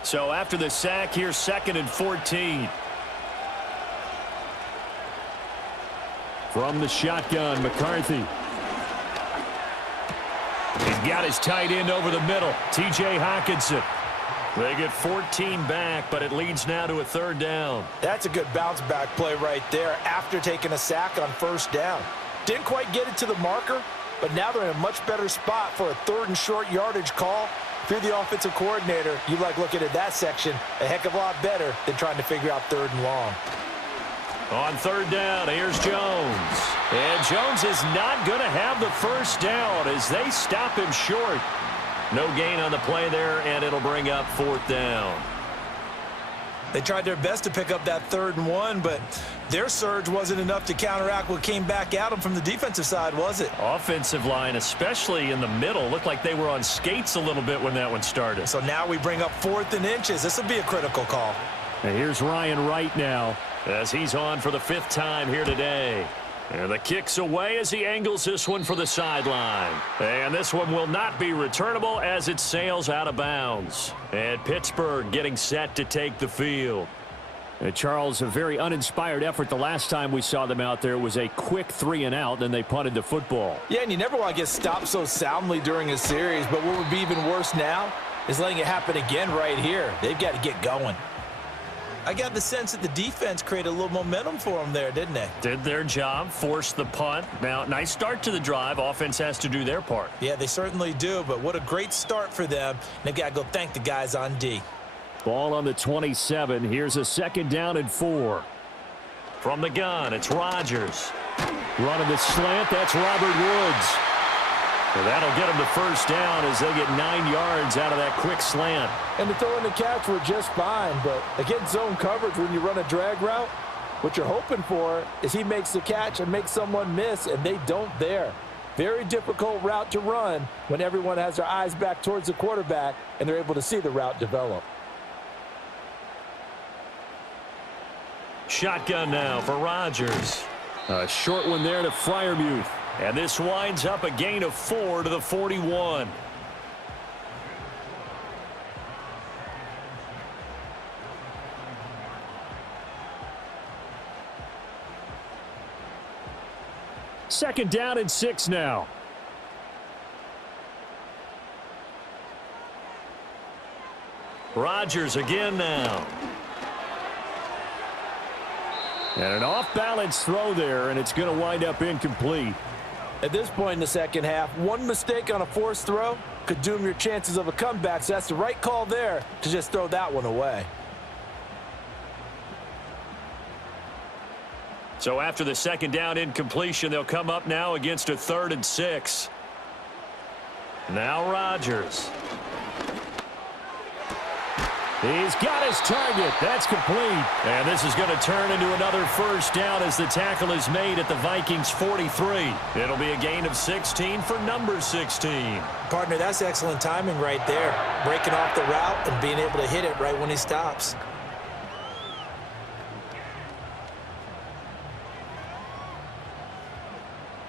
So after the sack, here's 2nd and 14. From the shotgun, McCarthy. He's got his tight end over the middle, T.J. Hockenson. They get 14 back, but it leads now to a 3rd down. That's a good bounce back play right there after taking a sack on 1st down. Didn't quite get it to the marker, but now they're in a much better spot for a 3rd and short yardage call. If you're the offensive coordinator, you like looking at that section a heck of a lot better than trying to figure out 3rd and long. On third down, here's Jones. And Jones is not going to have the first down as they stop him short. No gain on the play there, and it'll bring up fourth down. They tried their best to pick up that 3rd and 1, but their surge wasn't enough to counteract what came back at them from the defensive side, was it? Offensive line, especially in the middle, looked like they were on skates a little bit when that one started. So now we bring up 4th and inches. This will be a critical call. And here's Ryan Wright now, as he's on for the 5th time here today. And the kick's away as he angles this one for the sideline. And this one will not be returnable as it sails out of bounds. And Pittsburgh getting set to take the field. Charles, a very uninspired effort the last time we saw them out there. It was a quick 3 and out, and they punted the football. Yeah, and you never want to get stopped so soundly during a series, but what would be even worse now is letting it happen again right here. They've got to get going. I got the sense that the defense created a little momentum for them there, didn't they? Did their job, forced the punt. Now, nice start to the drive. Offense has to do their part. Yeah, they certainly do, but what a great start for them. They've got to go thank the guys on D. Ball on the 27. Here's a 2nd down and 4. From the gun, it's Rodgers. Running the slant, that's Robert Woods. Well, that'll get them the first down as they get 9 yards out of that quick slant. And the throw and the catch were just fine, but against zone coverage when you run a drag route, what you're hoping for is he makes the catch and makes someone miss, and they don't there. Very difficult route to run when everyone has their eyes back towards the quarterback and they're able to see the route develop. Shotgun now for Rodgers. A short one there to Freiermuth. And this winds up a gain of 4 to the 41. Second down and 6 now. Rodgers again now. And an off-balance throw there, and it's going to wind up incomplete. At this point in the second half, one mistake on a forced throw could doom your chances of a comeback, so that's the right call there to just throw that one away. So after the second down incompletion, they'll come up now against a 3rd and 6. Now Rodgers. He's got his target. That's complete. And this is going to turn into another first down as the tackle is made at the Vikings 43. It'll be a gain of 16 for number 16. Partner, that's excellent timing right there. Breaking off the route and being able to hit it right when he stops.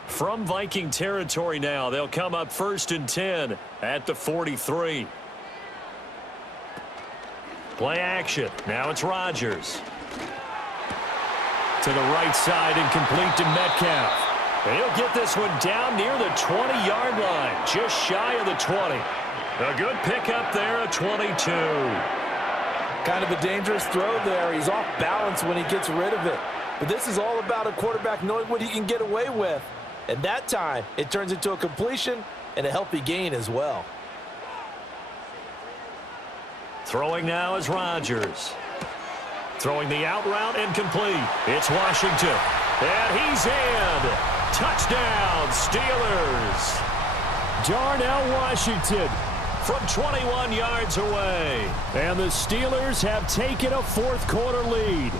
From Viking territory now, they'll come up 1st and 10 at the 43. Play action. Now it's Rodgers. To the right side and complete to Metcalf. And he'll get this one down near the 20-yard line, just shy of the 20. A good pickup there at 22. Kind of a dangerous throw there. He's off balance when he gets rid of it. But this is all about a quarterback knowing what he can get away with. And that time, it turns into a completion and a healthy gain as well. Throwing now is Rodgers. Throwing the out route and complete. It's Washington. And he's in. Touchdown, Steelers. Darnell Washington from 21 yards away. And the Steelers have taken a 4th quarter lead.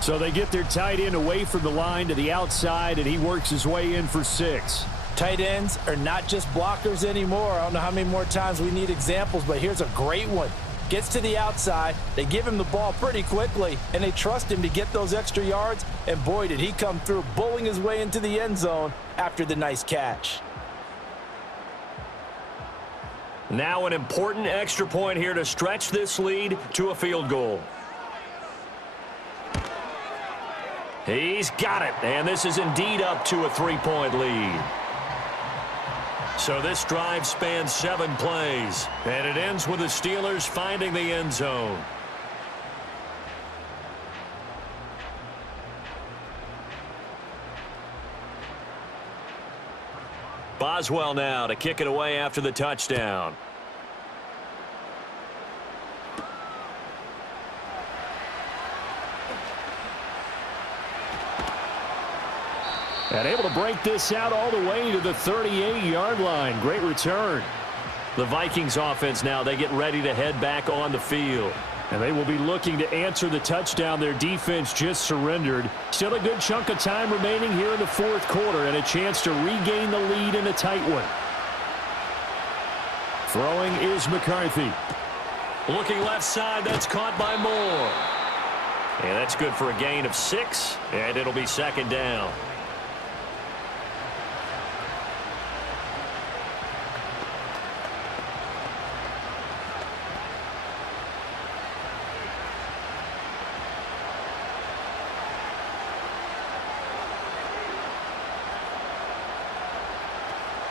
So they get their tight end away from the line to the outside, and he works his way in for 6. Tight ends are not just blockers anymore. I don't know how many more times we need examples, but here's a great one. Gets to the outside, they give him the ball pretty quickly, and they trust him to get those extra yards, and boy, did he come through, bowling his way into the end zone after the nice catch. Now an important extra point here to stretch this lead to a field goal. He's got it, and this is indeed up to a 3-point lead. So this drive spans 7 plays, and it ends with the Steelers finding the end zone. Boswell now to kick it away after the touchdown. And able to break this out all the way to the 38-yard line. Great return. The Vikings offense now, they get ready to head back on the field. And they will be looking to answer the touchdown their defense just surrendered. Still a good chunk of time remaining here in the fourth quarter and a chance to regain the lead in a tight one. Throwing is McCarthy. Looking left side, that's caught by Moore. And that's good for a gain of 6, and it'll be second down.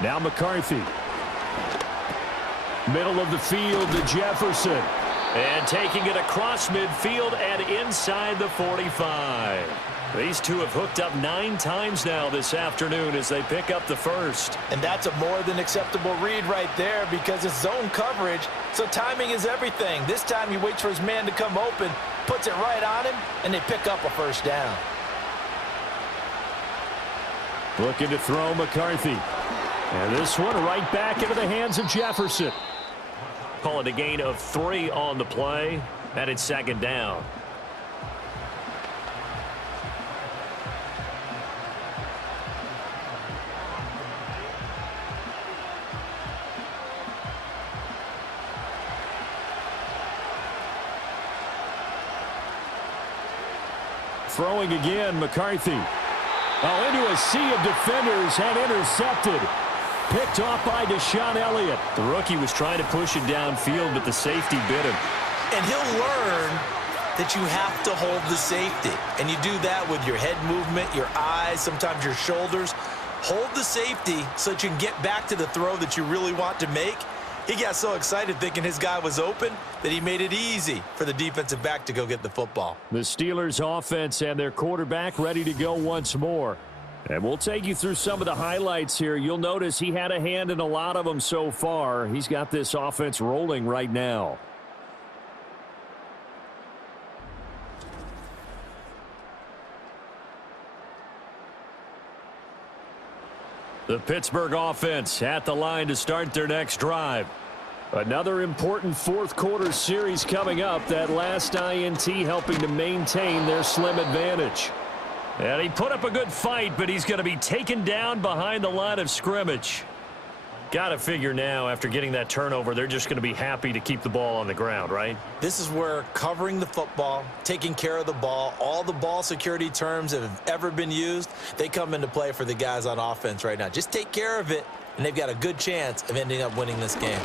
Now McCarthy. Middle of the field to Jefferson. And taking it across midfield and inside the 45. These two have hooked up 9 times now this afternoon as they pick up the first. And that's a more than acceptable read right there because it's zone coverage, so timing is everything. This time he waits for his man to come open, puts it right on him, and they pick up a first down. Looking to throw McCarthy. And this one right back into the hands of Jefferson. Call it a gain of 3 on the play, and it's second down. Throwing again, McCarthy. Oh, into a sea of defenders and intercepted. Picked off by Deshaun Elliott. The rookie was trying to push it downfield, but the safety bit him. And he'll learn that you have to hold the safety. And you do that with your head movement, your eyes, sometimes your shoulders. Hold the safety so that you can get back to the throw that you really want to make. He got so excited thinking his guy was open that he made it easy for the defensive back to go get the football. The Steelers offense and their quarterback ready to go once more. And we'll take you through some of the highlights here. You'll notice he had a hand in a lot of them so far. He's got this offense rolling right now. The Pittsburgh offense at the line to start their next drive. Another important fourth quarter series coming up. That last INT helping to maintain their slim advantage. And he put up a good fight, but he's going to be taken down behind the line of scrimmage. Got to figure now, after getting that turnover, they're just going to be happy to keep the ball on the ground, right? This is where covering the football, taking care of the ball, all the ball security terms that have ever been used, they come into play for the guys on offense right now. Just take care of it, and they've got a good chance of ending up winning this game.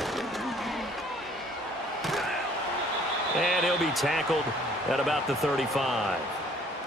And he'll be tackled at about the 35.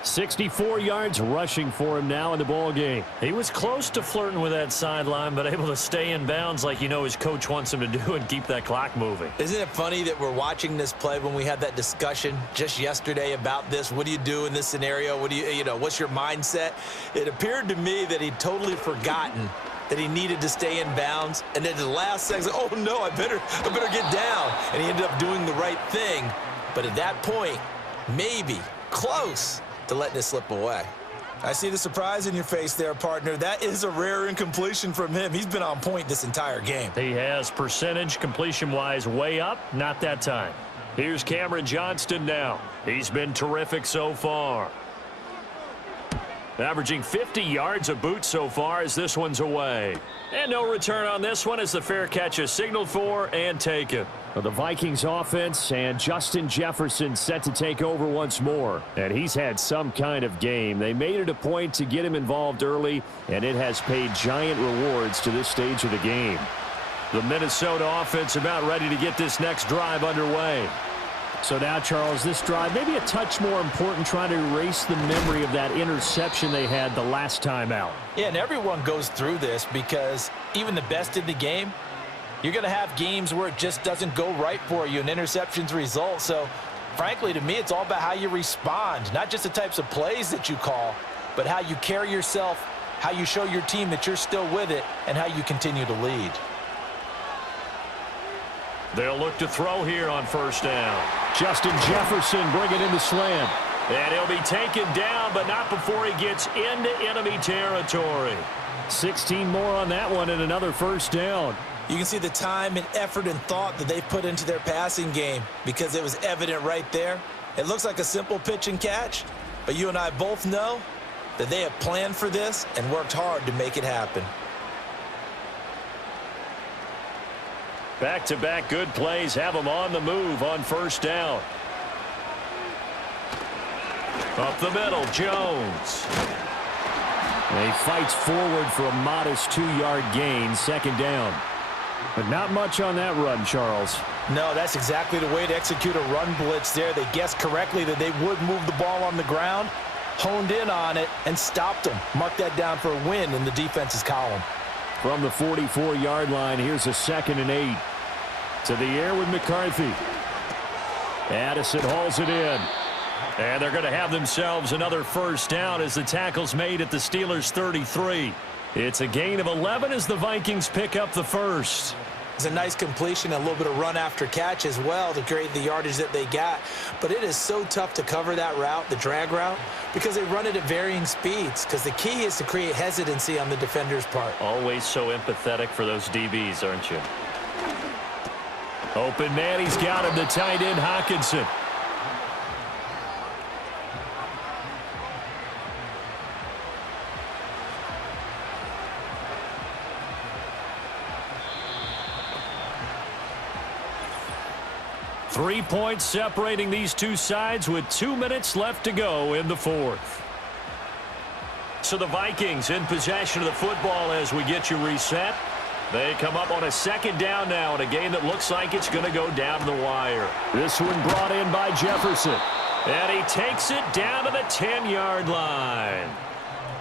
64 yards rushing for him now in the ball game. He was close to flirting with that sideline, but able to stay in bounds like you know his coach wants him to do and keep that clock moving. Isn't it funny that we're watching this play when we had that discussion just yesterday about this? What do you do in this scenario? What do you know, what's your mindset? It appeared to me that he'd totally forgotten that he needed to stay in bounds, and then at the last second, oh no, I better get down. And he ended up doing the right thing. But at that point, maybe close to letting it slip away. I see the surprise in your face there, partner. That is a rare incompletion from him. He's been on point this entire game. He has percentage completion-wise way up, not that time. Here's Cameron Johnston now. He's been terrific so far. Averaging 50 yards a boot so far as this one's away. And no return on this one as the fair catch is signaled for and taken. The Vikings offense and Justin Jefferson set to take over once more. And he's had some kind of game. They made it a point to get him involved early, and it has paid giant rewards to this stage of the game. The Minnesota offense about ready to get this next drive underway. So now, Charles, this drive maybe a touch more important, trying to erase the memory of that interception they had the last time out. Yeah, and everyone goes through this because even the best in the game, you're going to have games where it just doesn't go right for you and interceptions result. So, frankly, to me, it's all about how you respond, not just the types of plays that you call, but how you carry yourself, how you show your team that you're still with it, and how you continue to lead. They'll look to throw here on first down. Justin Jefferson bringing in the slam. And he'll be taken down, but not before he gets into enemy territory. 16 more on that one and another first down. You can see the time and effort and thought that they put into their passing game because it was evident right there. It looks like a simple pitch and catch, but you and I both know that they have planned for this and worked hard to make it happen. Back-to-back good plays have them on the move on first down. Up the middle, Jones. And he fights forward for a modest 2-yard gain, second down. But not much on that run, Charles. No, that's exactly the way to execute a run blitz there. They guessed correctly that they would move the ball on the ground, honed in on it, and stopped them. Mark that down for a win in the defense's column. From the 44-yard line, here's a 2nd and 8. To the air with McCarthy. Addison hauls it in. And they're going to have themselves another first down as the tackle's made at the Steelers' 33. It's a gain of 11 as the Vikings pick up the first. It's a nice completion, a little bit of run after catch as well to create the yardage that they got. But it is so tough to cover that route, the drag route, because they run it at varying speeds. Because the key is to create hesitancy on the defender's part. Always so empathetic for those DBs, aren't you? Open man, he's got him, the tight end, Hockenson. Three points separating these two sides with 2 minutes left to go in the fourth. So the Vikings in possession of the football as we get you reset. They come up on a second down now in a game that looks like it's going to go down to the wire. This one brought in by Jefferson. And he takes it down to the 10-yard line.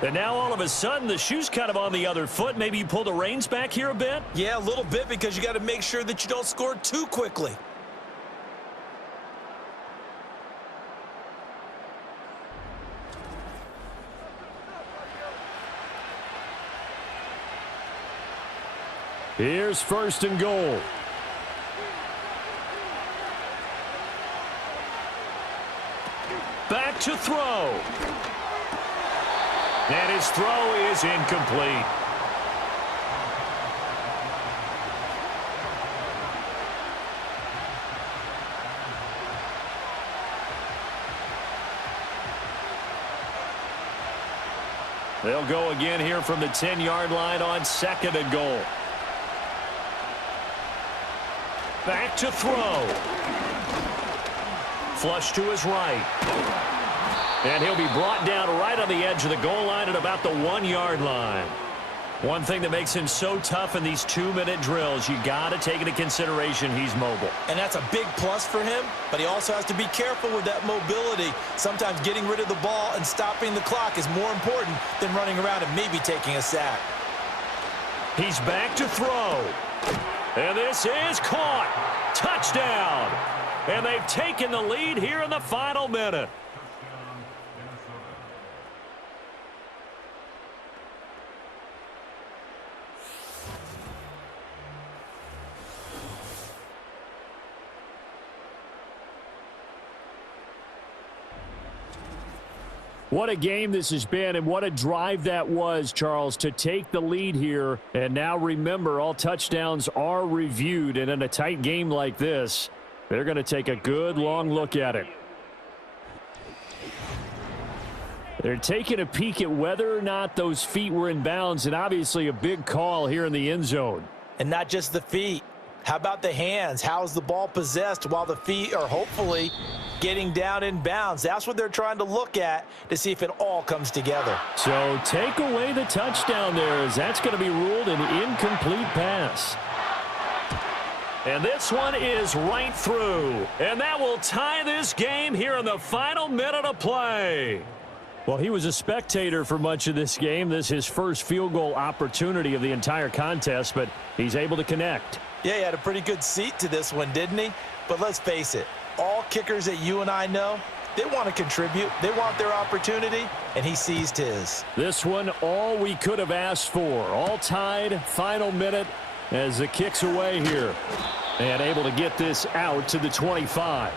And now all of a sudden the shoe's kind of on the other foot. Maybe you pull the reins back here a bit? Yeah, a little bit because you got to make sure that you don't score too quickly. Here's 1st and goal. Back to throw. And his throw is incomplete. They'll go again here from the 10-yard line on 2nd and goal. Back to throw. Flush to his right. And he'll be brought down right on the edge of the goal line at about the 1-yard line. One thing that makes him so tough in these 2-minute drills, you got to take into consideration he's mobile. And that's a big plus for him, but he also has to be careful with that mobility. Sometimes getting rid of the ball and stopping the clock is more important than running around and maybe taking a sack. He's back to throw. And this is caught. Touchdown. And they've taken the lead here in the final minute. What a game this has been, and what a drive that was, Charles, to take the lead here. And now remember, all touchdowns are reviewed, and in a tight game like this, they're going to take a good long look at it. They're taking a peek at whether or not those feet were in bounds, and obviously a big call here in the end zone. And not just the feet. How about the hands? How's the ball possessed while the feet are hopefully getting down in bounds? That's what they're trying to look at to see if it all comes together. So take away the touchdown there, as that's going to be ruled an incomplete pass. And this one is right through. And that will tie this game here in the final minute of play. Well, he was a spectator for much of this game. This is his first field goal opportunity of the entire contest, but he's able to connect. Yeah, he had a pretty good seat to this one, didn't he? But let's face it, all kickers that you and I know, they want to contribute. They want their opportunity, and he seized his. This one, all we could have asked for. All tied, final minute as the kick's away here. And able to get this out to the 25.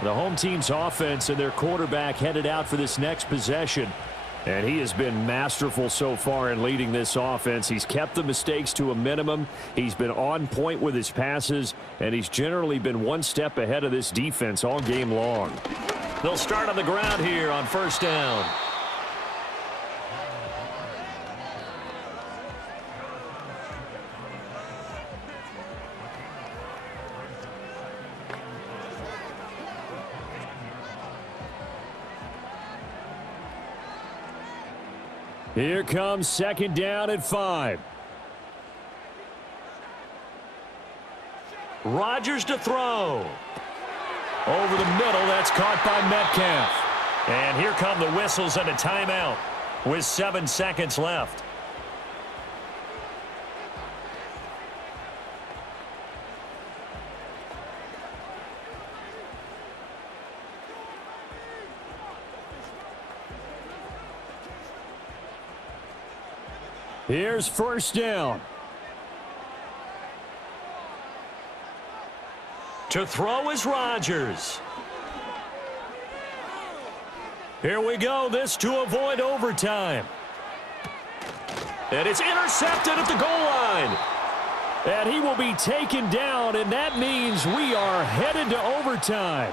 The home team's offense and their quarterback headed out for this next possession. And he has been masterful so far in leading this offense. He's kept the mistakes to a minimum. He's been on point with his passes, and he's generally been one step ahead of this defense all game long. They'll start on the ground here on first down. Here comes second down and 5. Rodgers to throw. Over the middle, that's caught by Metcalf. And here come the whistles and a timeout with 7 seconds left. Here's first down. To throw is Rodgers. Here we go. This to avoid overtime. And it's intercepted at the goal line. And he will be taken down, and that means we are headed to overtime.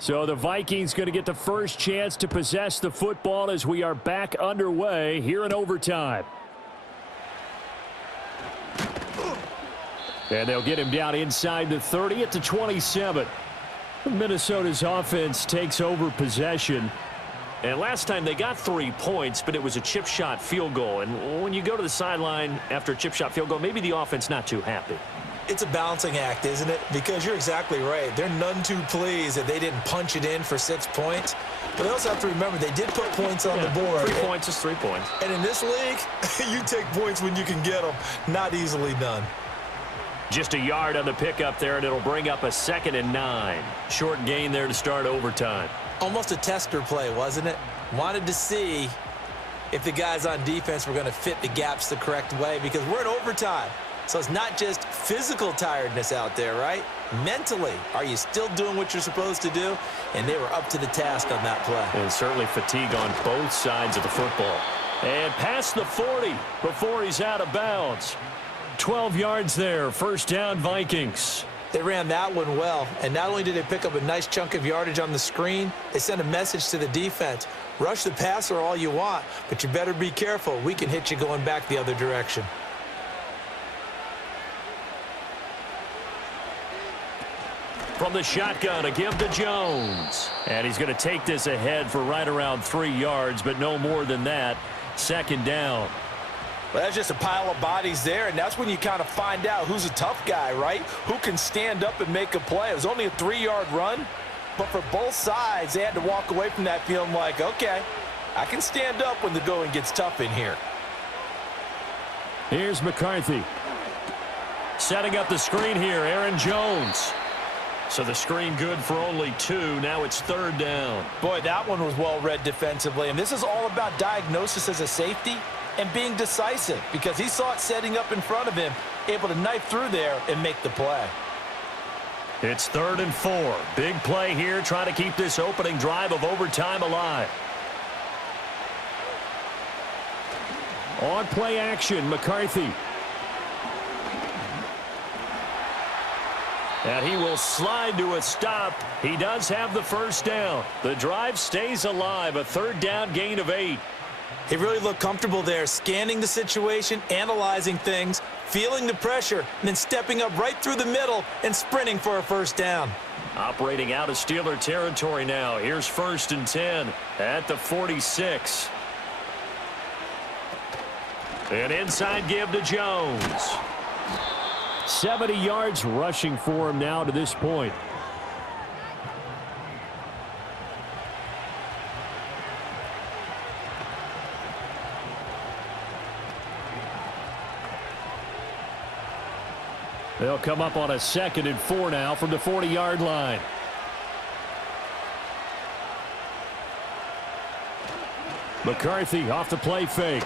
So the Vikings going to get the first chance to possess the football as we are back underway here in overtime. And they'll get him down inside the 30 at the 27. Minnesota's offense takes over possession. And last time they got 3 points, but it was a chip shot field goal. And when you go to the sideline after a chip shot field goal, maybe the offense not too happy. It's a balancing act, isn't it? Because you're exactly right. They're none too pleased that they didn't punch it in for 6 points. But they also have to remember they did put points on the board. 3 points is 3 points. And in this league, you take points when you can get them. Not easily done. Just a yard on the pickup there, and it'll bring up a 2nd and 9. Short gain there to start overtime. Almost a tester play, wasn't it? Wanted to see if the guys on defense were going to fit the gaps the correct way, because we're in overtime. So it's not just physical tiredness out there, right? Mentally, are you still doing what you're supposed to do? And they were up to the task on that play. And certainly fatigue on both sides of the football. And past the 40 before he's out of bounds. 12 yards there, first down Vikings. They ran that one well, and not only did they pick up a nice chunk of yardage on the screen, they sent a message to the defense. Rush the passer all you want, but you better be careful. We can hit you going back the other direction. From the shotgun, a give to Jones. And he's going to take this ahead for right around 3 yards, but no more than that. Second down. Well, that's just a pile of bodies there, and that's when you kind of find out who's a tough guy, right? Who can stand up and make a play. It was only a 3-yard run, but for both sides, they had to walk away from that feeling like, okay, I can stand up when the going gets tough in here. Here's McCarthy. Setting up the screen here, Aaron Jones. So the screen good for only 2. Now it's 3rd down. Boy, that one was well read defensively, and this is all about diagnosis as a safety and being decisive, because he saw it setting up in front of him, able to knife through there and make the play. It's 3rd and 4. Big play here, trying to keep this opening drive of overtime alive. On play action, McCarthy. And he will slide to a stop. He does have the first down. The drive stays alive, a 3rd down gain of 8. He really looked comfortable there, scanning the situation, analyzing things, feeling the pressure, and then stepping up right through the middle and sprinting for a first down. Operating out of Steeler territory now. Here's 1st and 10 at the 46. An inside give to Jones. 70 yards rushing for him now to this point. They'll come up on a 2nd and 4 now from the 40-yard line. McCarthy off the play fake.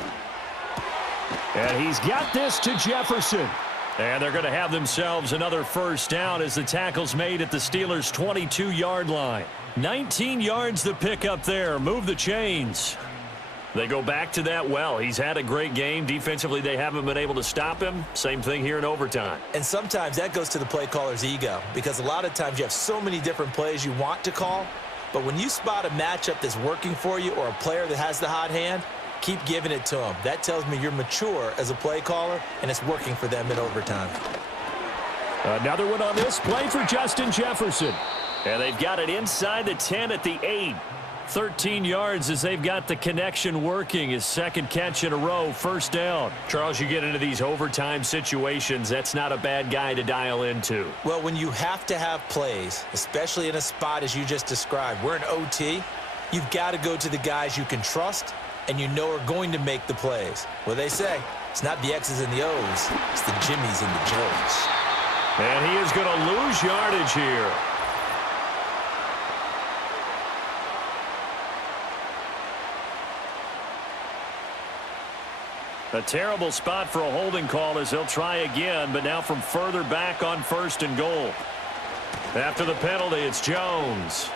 And he's got this to Jefferson. And they're going to have themselves another first down as the tackle's made at the Steelers' 22-yard line. 19 yards to pick up there. Move the chains. They go back to that well. He's had a great game. Defensively, they haven't been able to stop him. Same thing here in overtime. And sometimes that goes to the play caller's ego, because a lot of times you have so many different plays you want to call, but when you spot a matchup that's working for you or a player that has the hot hand, keep giving it to them. That tells me you're mature as a play caller, and it's working for them in overtime. Another one on this play for Justin Jefferson. And they've got it inside the 10 at the 8. 13 yards as they've got the connection working. His 2nd catch in a row, first down. Charles, you get into these overtime situations, that's not a bad guy to dial into. Well, when you have to have plays, especially in a spot as you just described, we're in OT, you've got to go to the guys you can trust and you know are going to make the plays. Well, they say it's not the X's and the O's, it's the Jimmies and the Joes. And he is going to lose yardage here. A terrible spot for a holding call as he'll try again, but now from further back on 1st and goal. After the penalty, it's Jones.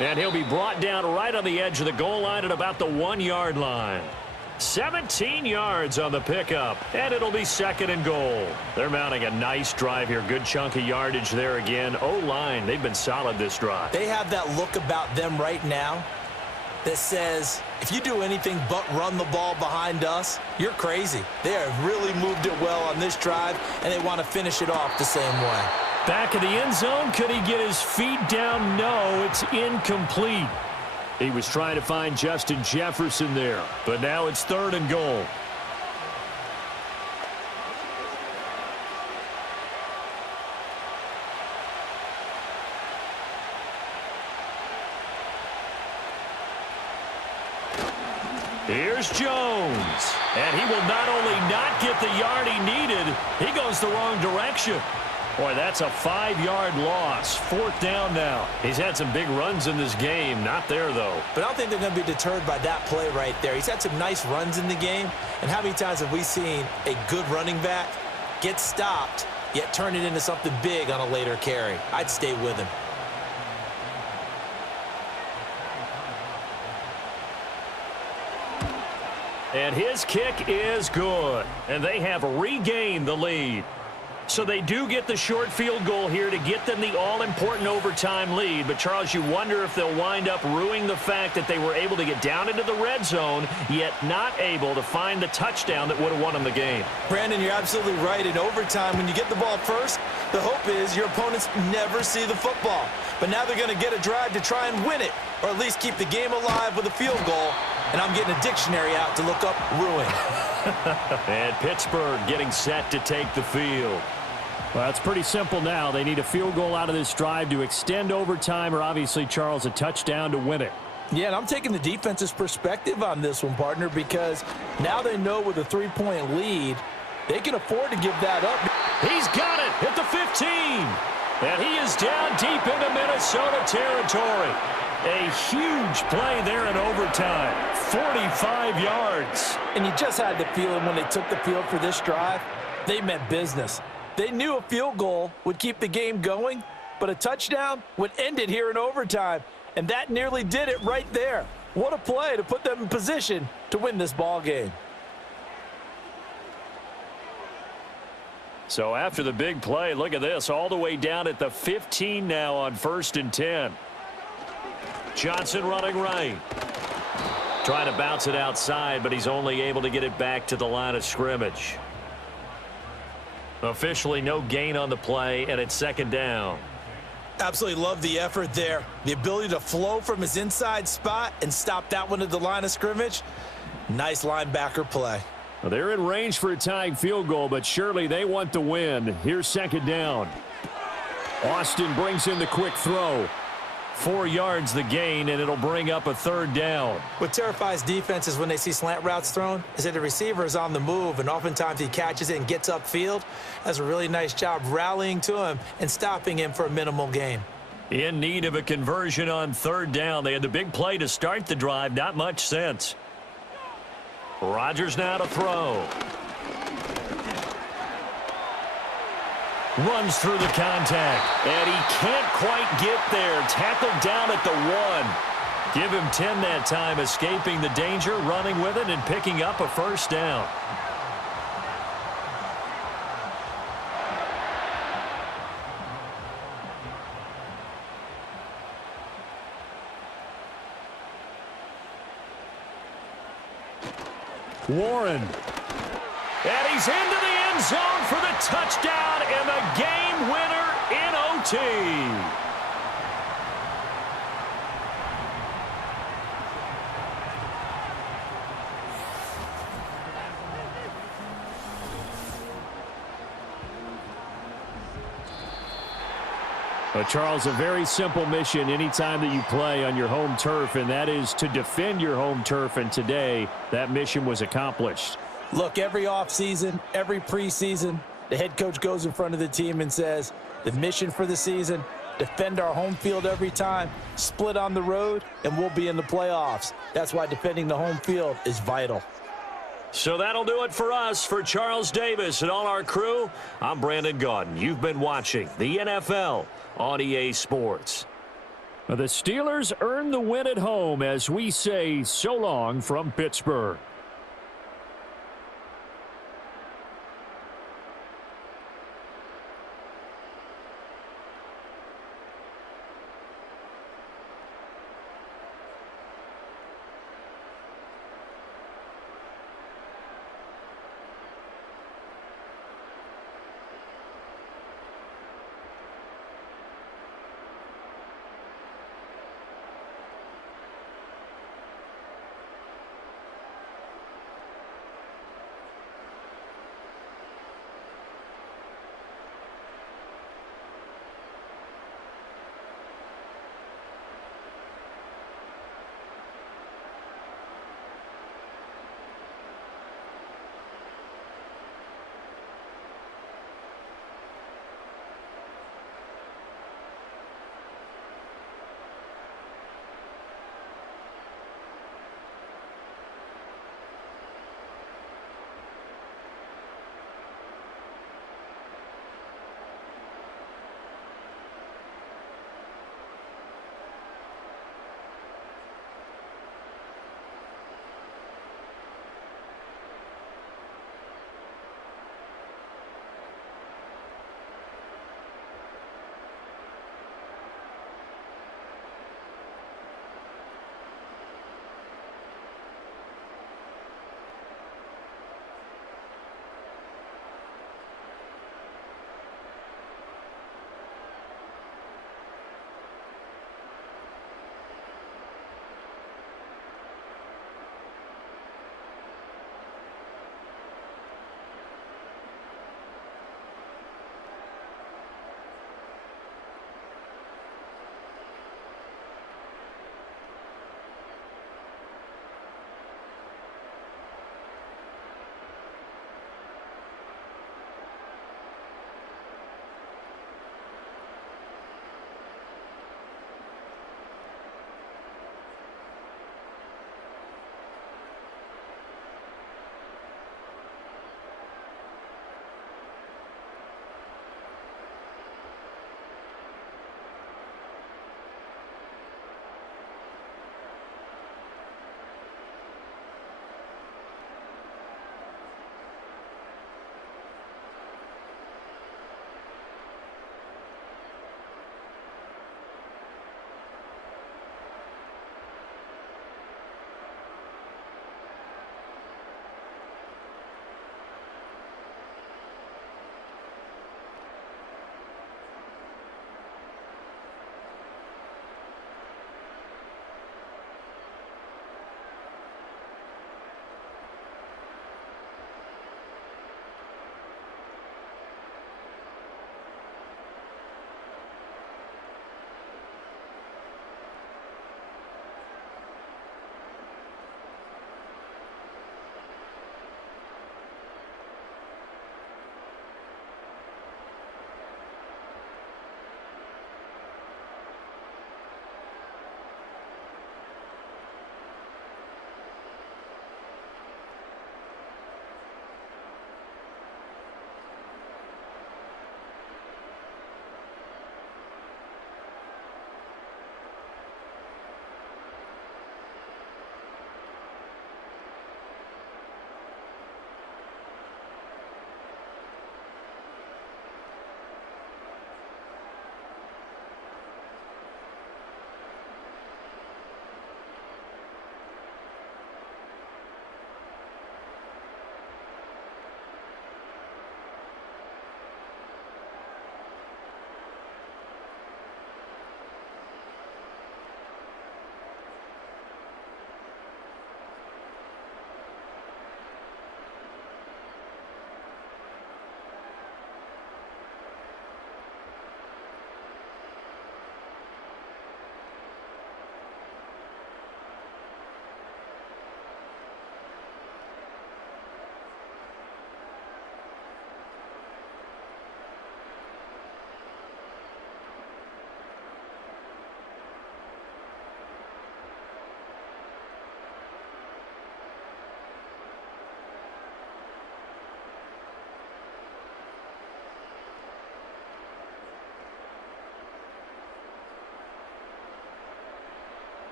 And he'll be brought down right on the edge of the goal line at about the 1-yard line. 17 yards on the pickup, and it'll be 2nd and goal. They're mounting a nice drive here. Good chunk of yardage there again. O-line, they've been solid this drive. They have that look about them right now that says, if you do anything but run the ball behind us, you're crazy. They have really moved it well on this drive, and they want to finish it off the same way. Back in the end zone, could he get his feet down? No, it's incomplete. He was trying to find Justin Jefferson there, but now it's 3rd and goal. Here's Jones, and he will not only not get the yard he needed, he goes the wrong direction. Boy, that's a 5-yard loss. 4th down now. He's had some big runs in this game. Not there, though. But I don't think they're going to be deterred by that play right there. He's had some nice runs in the game. And how many times have we seen a good running back get stopped, yet turn it into something big on a later carry? I'd stay with him. And his kick is good. And they have regained the lead. So they do get the short field goal here to get them the all-important overtime lead. But, Charles, you wonder if they'll wind up ruining the fact that they were able to get down into the red zone, yet not able to find the touchdown that would have won them the game. Brandon, you're absolutely right. In overtime, when you get the ball first, the hope is your opponents never see the football. But now they're going to get a drive to try and win it, or at least keep the game alive with a field goal. And I'm getting a dictionary out to look up ruin. And Pittsburgh getting set to take the field. Well, it's pretty simple now. They need a field goal out of this drive to extend overtime, or obviously, Charles, a touchdown to win it. Yeah, and I'm taking the defense's perspective on this one, partner, because now they know with a 3-point lead, they can afford to give that up. He's got it at the 15. And he is down deep into Minnesota territory. A huge play there in overtime. 45 yards. And you just had the feeling when they took the field for this drive, they meant business. They knew a field goal would keep the game going, but a touchdown would end it here in overtime. And that nearly did it right there. What a play to put them in position to win this ball game. So after the big play, look at this, all the way down at the 15 now on 1st and 10. Johnson running right. Trying to bounce it outside, but he's only able to get it back to the line of scrimmage. Officially no gain on the play, and it's second down. Absolutely love the effort there. The ability to flow from his inside spot and stop that one at the line of scrimmage. Nice linebacker play. Well, they're in range for a tying field goal, but surely they want the win. Here's second down. Austin brings in the quick throw. 4 yards the gain, and it'll bring up a third down. What terrifies defenses when they see slant routes thrown is that the receiver is on the move, and oftentimes he catches it and gets upfield. Does a really nice job rallying to him and stopping him for a minimal gain. In need of a conversion on third down. They had the big play to start the drive. Not much sense. Rodgers now to throw. Runs through the contact, and he can't quite get there. Tackled down at the 1. Give him 10 that time, escaping the danger, running with it, and picking up a first down. Warren. And he's into the end zone for the touchdown and the game winner in OT. Charles, a very simple mission anytime that you play on your home turf, and that is to defend your home turf, and today that mission was accomplished. Look, every offseason, every preseason, the head coach goes in front of the team and says, the mission for the season, defend our home field every time, split on the road, and we'll be in the playoffs. That's why defending the home field is vital. So that'll do it for us. For Charles Davis and all our crew, I'm Brandon Gaudin. You've been watching the NFL on EA Sports. The Steelers earn the win at home as we say so long from Pittsburgh.